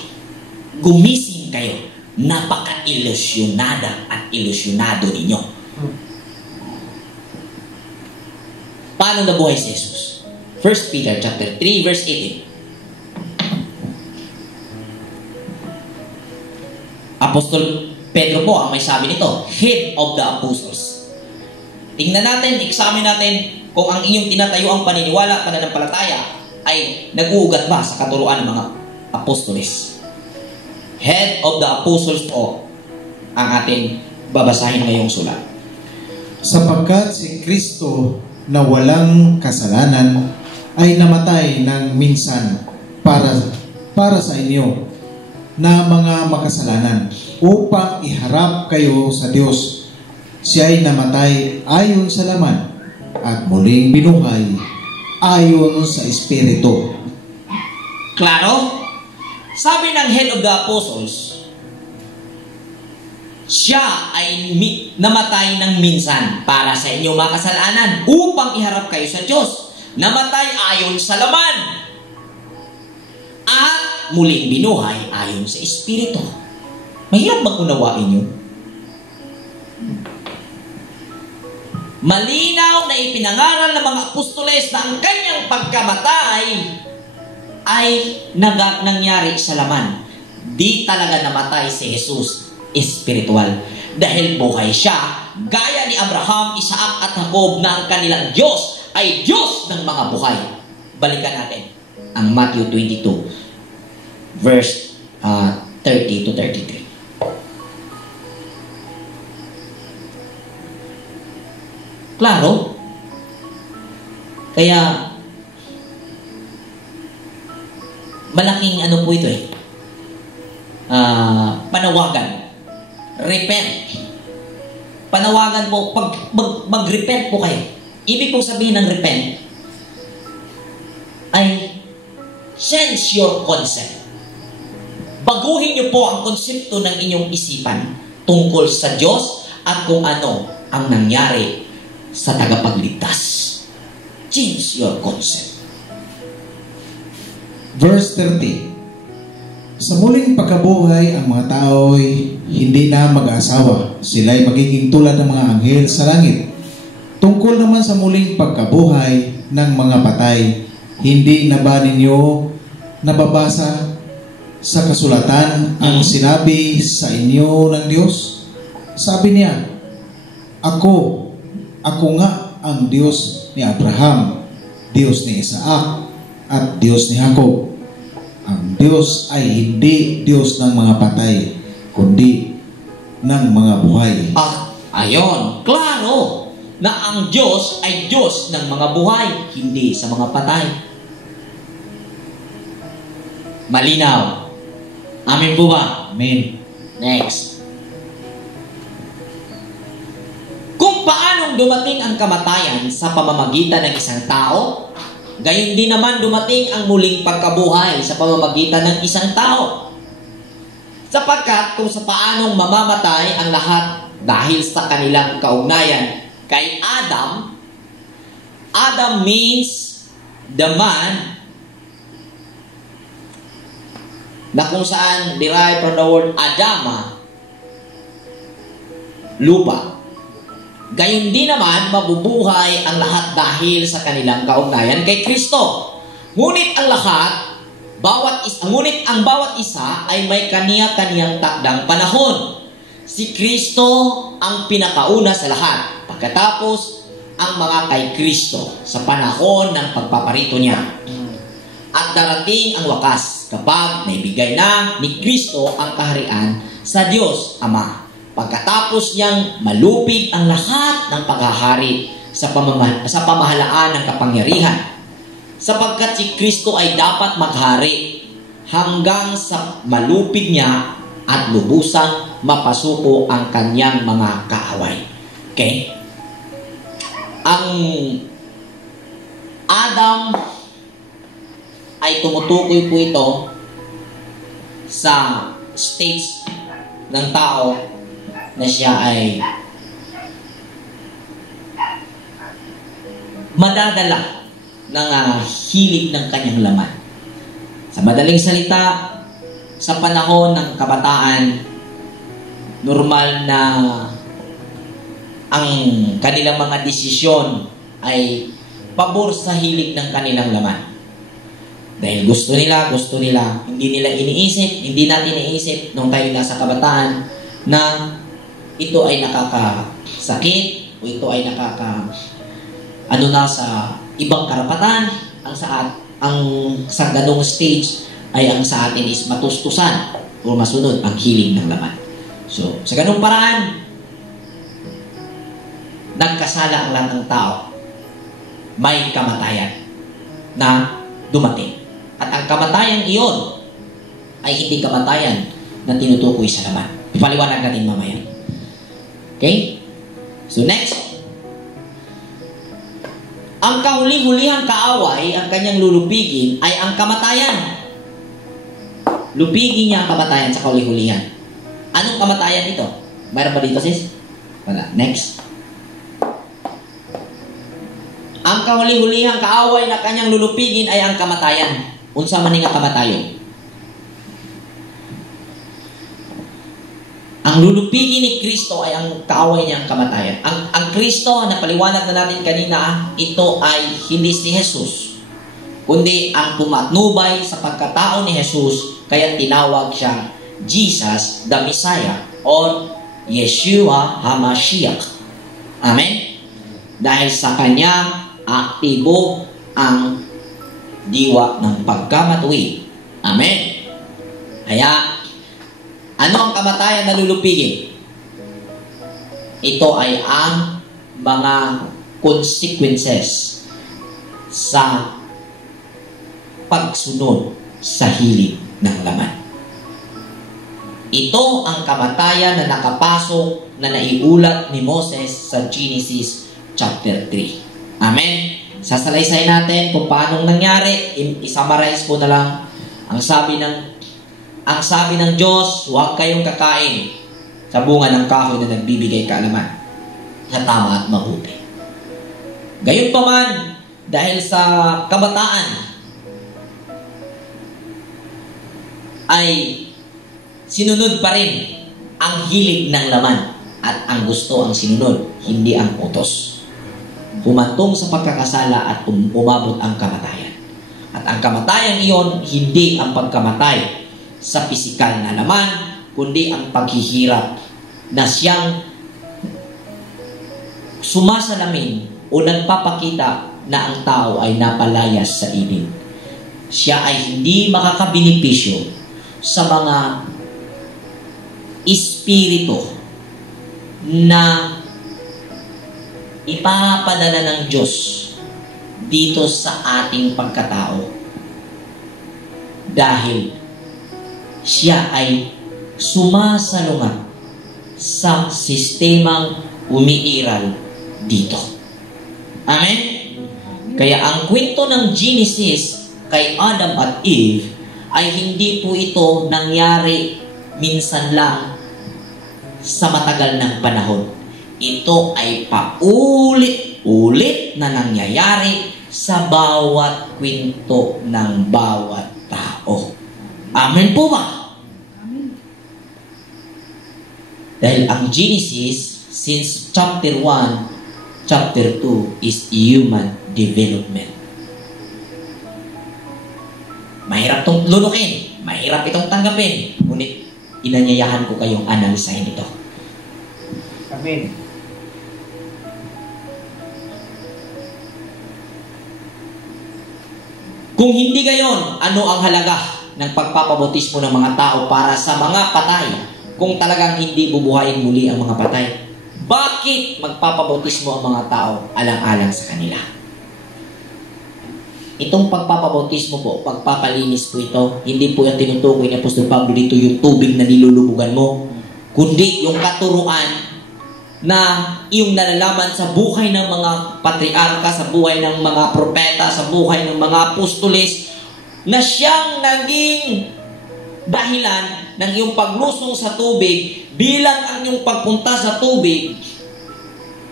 Gumising kayo. Napaka-ilusyonada at ilusyonado ninyo. Paano nabuhay si Jesus? 1 Peter chapter 3 verse 18. Apostol Pedro po ang may sabi nito, head of the apostles. Tingnan natin, examine natin kung ang inyong tinatayuang paniniwala, pananampalataya ay nag-uugat ba sa katuruan ng mga apostoles. Head of the apostles po ang ating babasahin ngayong sulat. Sapagkat si Kristo na walang kasalanan ay namatay ng minsan para sa inyo na mga makasalanan upang iharap kayo sa Diyos. Siya ay namatay ayon sa laman at muling binuhay ayon sa Espiritu. Klaro? Sabi ng head of the apostles, siya ay namatay ng minsan para sa inyong mga kasalanan upang iharap kayo sa Diyos. Namatay ayon sa laman at muling binuhay ayon sa Espiritu. Mahirap bang unawain nyo? Malinaw na ipinangaral ng mga apostoles na ang kanyang pagkamatay ay nangyari sa laman. Di talaga namatay si Jesus espiritual. Dahil buhay siya, gaya ni Abraham, Isaac at Jacob na ang kanilang Diyos ay Diyos ng mga buhay. Balikan natin ang Matthew 22 verse 30 to 33. Klaro? Kaya malaking ano po ito panawagan. Repent. Panawagan po, mag-repent po kayo. Ibig pong sabihin ng repent ay change your concept. Baguhin niyo po ang konsepto ng inyong isipan tungkol sa Diyos at kung ano ang nangyari sa tagapagligtas. Change your concept. Verse 30. Sa muling pagkabuhay, ang mga tao ay hindi na mag-aasawa. Sila ay magiging tulad ng mga anghel sa langit. Tungkol naman sa muling pagkabuhay ng mga patay, hindi na ba ninyo nababasa sa kasulatan ang sinabi sa inyo ng Diyos? Sabi niya, Ako nga ang Diyos ni Abraham, Diyos ni Isaac, at Diyos ni Jacob. Ang Diyos ay hindi Diyos ng mga patay, kundi ng mga buhay. Ayon, klaro na ang Diyos ay Diyos ng mga buhay, hindi sa mga patay. Malinaw. Amin po ba? Amen. Next. Kung paanong dumating ang kamatayan sa pamamagitan ng isang tao, gayon din naman dumating ang muling pagkabuhay sa pamamagitan ng isang tao. Sapagkat kung sa paanong mamamatay ang lahat dahil sa kanilang kaugnayan kay Adam, Adam means the man na kung saan derived from the word Adama, lupa. Gayon din naman, mabubuhay ang lahat dahil sa kanilang kaugnayan kay Kristo. Ngunit ang bawat isa ay may kaniya-kaniyang takdang panahon. Si Kristo ang pinakauna sa lahat. Pagkatapos, ang mga kay Kristo sa panahon ng pagpaparito niya. At darating ang wakas. kapag naibigay na ni Kristo ang kaharian sa Diyos Ama. Pagkatapos niyang malupig ang lahat ng paghahari sa pamahalaan ng kapangyarihan. Sapagkat si Kristo ay dapat maghari hanggang sa malupig niya at lubusang mapasuko ang kanyang mga kaaway. Okay? Ang Adam ay tumutukoy po ito sa stage ng tao na siya ay madadala ng hilig ng kanyang laman. Sa madaling salita, sa panahon ng kabataan, normal na ang kanilang mga desisyon ay pabor sa hilig ng kanilang laman. Dahil gusto nila, hindi nila iniisip, hindi natin iniisip nung tayo nasa kabataan na ito ay nakakasakit o ito ay sa ibang karapatan. Ang sa ganong stage ay ang sa atin is matustusan o masunod ang hiling ng laman. So, sa ganong paraan, nagkasala ang lahat ng tao. May kamatayan na dumating. At ang kamatayan iyon ay hindi kamatayan na tinutukoy sa laman. Ipaliwanag natin mamaya. Okay? So next. Ang kahuli-hulihang kaaway, ang kanyang lulupigin, ay ang kamatayan. Lupigin niya ang kamatayan sa kahuli-hulihan. Anong kamatayan ito? Mayroon ba dito, sis? Wala. Next. Ang kahuli-hulihang kaaway na kanyang lulupigin ay ang kamatayan. Unsa man nga kamatayon? Ang lulupigin ni Kristo ay ang kaaway niyang kamatayan. Ang Kristo, na paliwanag na natin kanina, ito ay hindi si Jesus, kundi ang pumatnubay sa pagkatao ni Jesus, kaya tinawag siyang Jesus the Messiah or Yeshua HaMashiach. Amen? Dahil sa kanya, aktibo ang diwa ng pagkamatuwid. Amen? Kaya, ano ang kamatayan na lulupigin? Ito ay ang mga consequences sa pagsunod sa hilig ng laman. Ito ang kamatayan na nakapasok na naiulat ni Moses sa Genesis chapter 3. Amen? Sasalaysay natin kung paanong nangyari. I-summarize ko na lang. Ang sabi ng Diyos, huwag kayong kakain sa bunga ng kahoy na nagbibigay kaalaman na tama at mabuti. Gayunpaman, dahil sa kabataan ay sinunod pa rin ang hilig ng laman at ang gusto ang sinunod, hindi ang utos. Humantong sa pagkakasala at umabot ang kamatayan. At ang kamatayan iyon, hindi ang pagkamatay sa pisikal na laman, kundi ang paghihirap na siyang sumasalamin o nagpapakita na ang tao ay napalayas sa ibig. Siya ay hindi makakabenepisyo sa mga espiritu na ipapadala ng Diyos dito sa ating pagkatao. Dahil siya ay sumasalungat sa sistemang umiiral dito. Amen? Kaya ang kwento ng Genesis kay Adam at Eve ay hindi po ito nangyari minsan lang sa matagal ng panahon. Ito ay paulit-ulit na nangyayari sa bawat kwento ng bawat tao. Amen po ba? Amen. Dahil ang Genesis, since chapter 1, chapter 2 is human development. Mahirap itong lulukin. Mahirap itong tanggapin. Ngunit, inanyayahan ko kayong analisahin ito. Amen. Kung hindi gayon, ano ang halaga ng pagpapabautismo ng mga tao para sa mga patay kung talagang hindi bubuhayin muli ang mga patay? Bakit magpapabautismo ang mga tao alang-alang sa kanila? Itong pagpapabautismo po, pagpapalinis po ito, hindi po yung tinutukoy ni Apostol Pablo dito yung tubig na nilulubugan mo, kundi yung katuruan na iyong nalalaman sa buhay ng mga patriarka, sa buhay ng mga propeta, sa buhay ng mga apostoles, na siyang naging dahilan ng iyong paglusong sa tubig, bilang ang iyong pagpunta sa tubig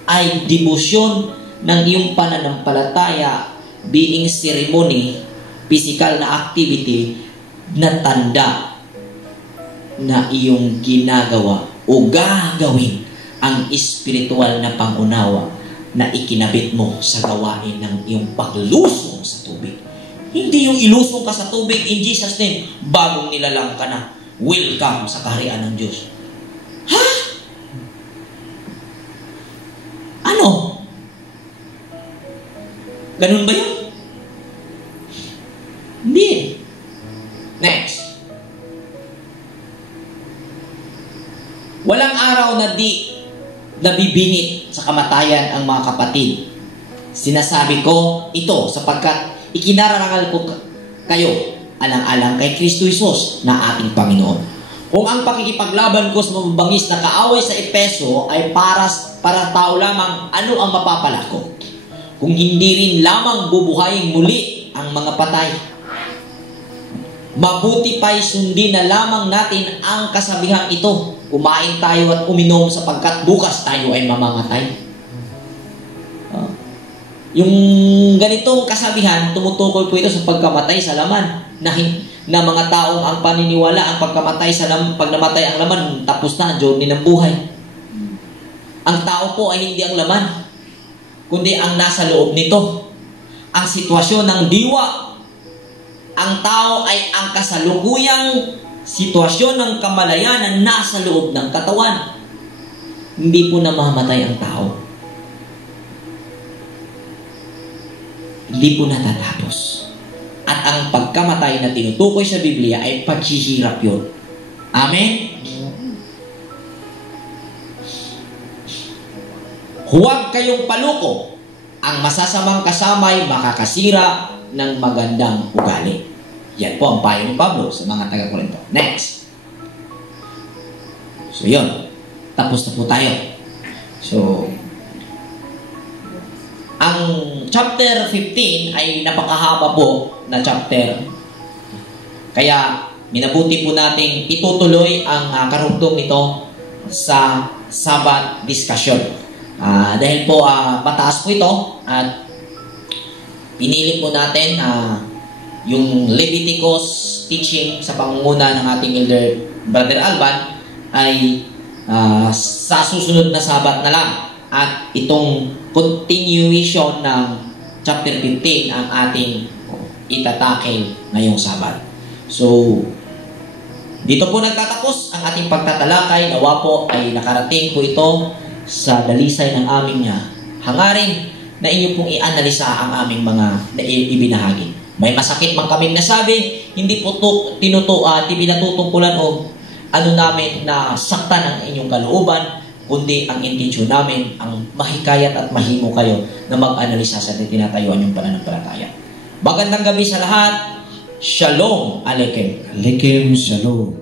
ay debosyon ng iyong pananampalataya, being ceremony, physical na activity, na tanda na iyong ginagawa o gagawin ang espiritual na pangunawa na ikinabit mo sa gawain ng iyong paglusong sa tubig. Hindi yung ilusong ka sa tubig in Jesus' name, bagong nilalang ka na, welcome sa kaharian ng Diyos. Ha? Ano? Ganun ba yun? Hindi. Next. Walang araw na di nabibingit sa kamatayan ang mga kapatid. Sinasabi ko ito sapagkat ikinararangal ko kayo alang-alang kay Kristo Jesus na ating Panginoon. Kung ang pakikipaglaban ko sa mababangis na kaaway sa Epeso ay para tao lamang, ano ang mapapala ko? Kung hindi rin lamang bubuhayin muli ang mga patay. Mabuti pa'y sundin na lamang natin ang kasabihang ito. Kumain tayo at uminom sapagkat bukas tayo ay mamamatay. Yung ganitong kasabihan, tumutukoy po ito sa pagkamatay sa laman. Na mga taong ang paniniwala, ang pagkamatay sa laman, pag namatay ang laman, tapos na ang journey ng buhay. Ang tao po ay hindi ang laman, kundi ang nasa loob nito. Ang sitwasyon ng diwa. Ang tao ay ang kasalukuyang sitwasyon ng kamalayan na nasa loob ng katawan. Hindi po namamatay ang tao. Hindi po natatapos. At ang pagkamatay na tinutukoy sa Biblia ay paghihirap yun. Amen? Huwag kayong paluko. Ang masasamang kasamay makakasira ng magandang ugali. Yan po ang payo ni Pablo sa mga taga-Korinto. Next. So, yun. Tapos na po tayo. So, ang chapter 15 ay napakahaba po na chapter. Kaya, minabuti po nating itutuloy ang karugtong nito sa Sabbath discussion. Dahil po mataas po ito at pinili po natin yung Leviticus teaching sa pangunguna ng ating elder Brother Alban ay sa susunod na Sabat na lang. At itong continuation ng chapter 15 ang ating itatakil ngayong Sabat. So, dito po nagtatapos ang ating pagtatalakay. Nawa po ay nakarating po ito sa dalisay ng aming hangarin na inyo pong ianalisa ang aming mga ibinahagi. May masakit man kaming nasabi, hindi po pinatutungkulan o ano namin na saktan ang inyong kalooban, kundi ang intensyon namin ang mahikayat at mahimo kayo na mag-analisa sa tinatayuan yung pananampalataya. Magandang gabi sa lahat. Shalom Aleichem. Aleichem Shalom.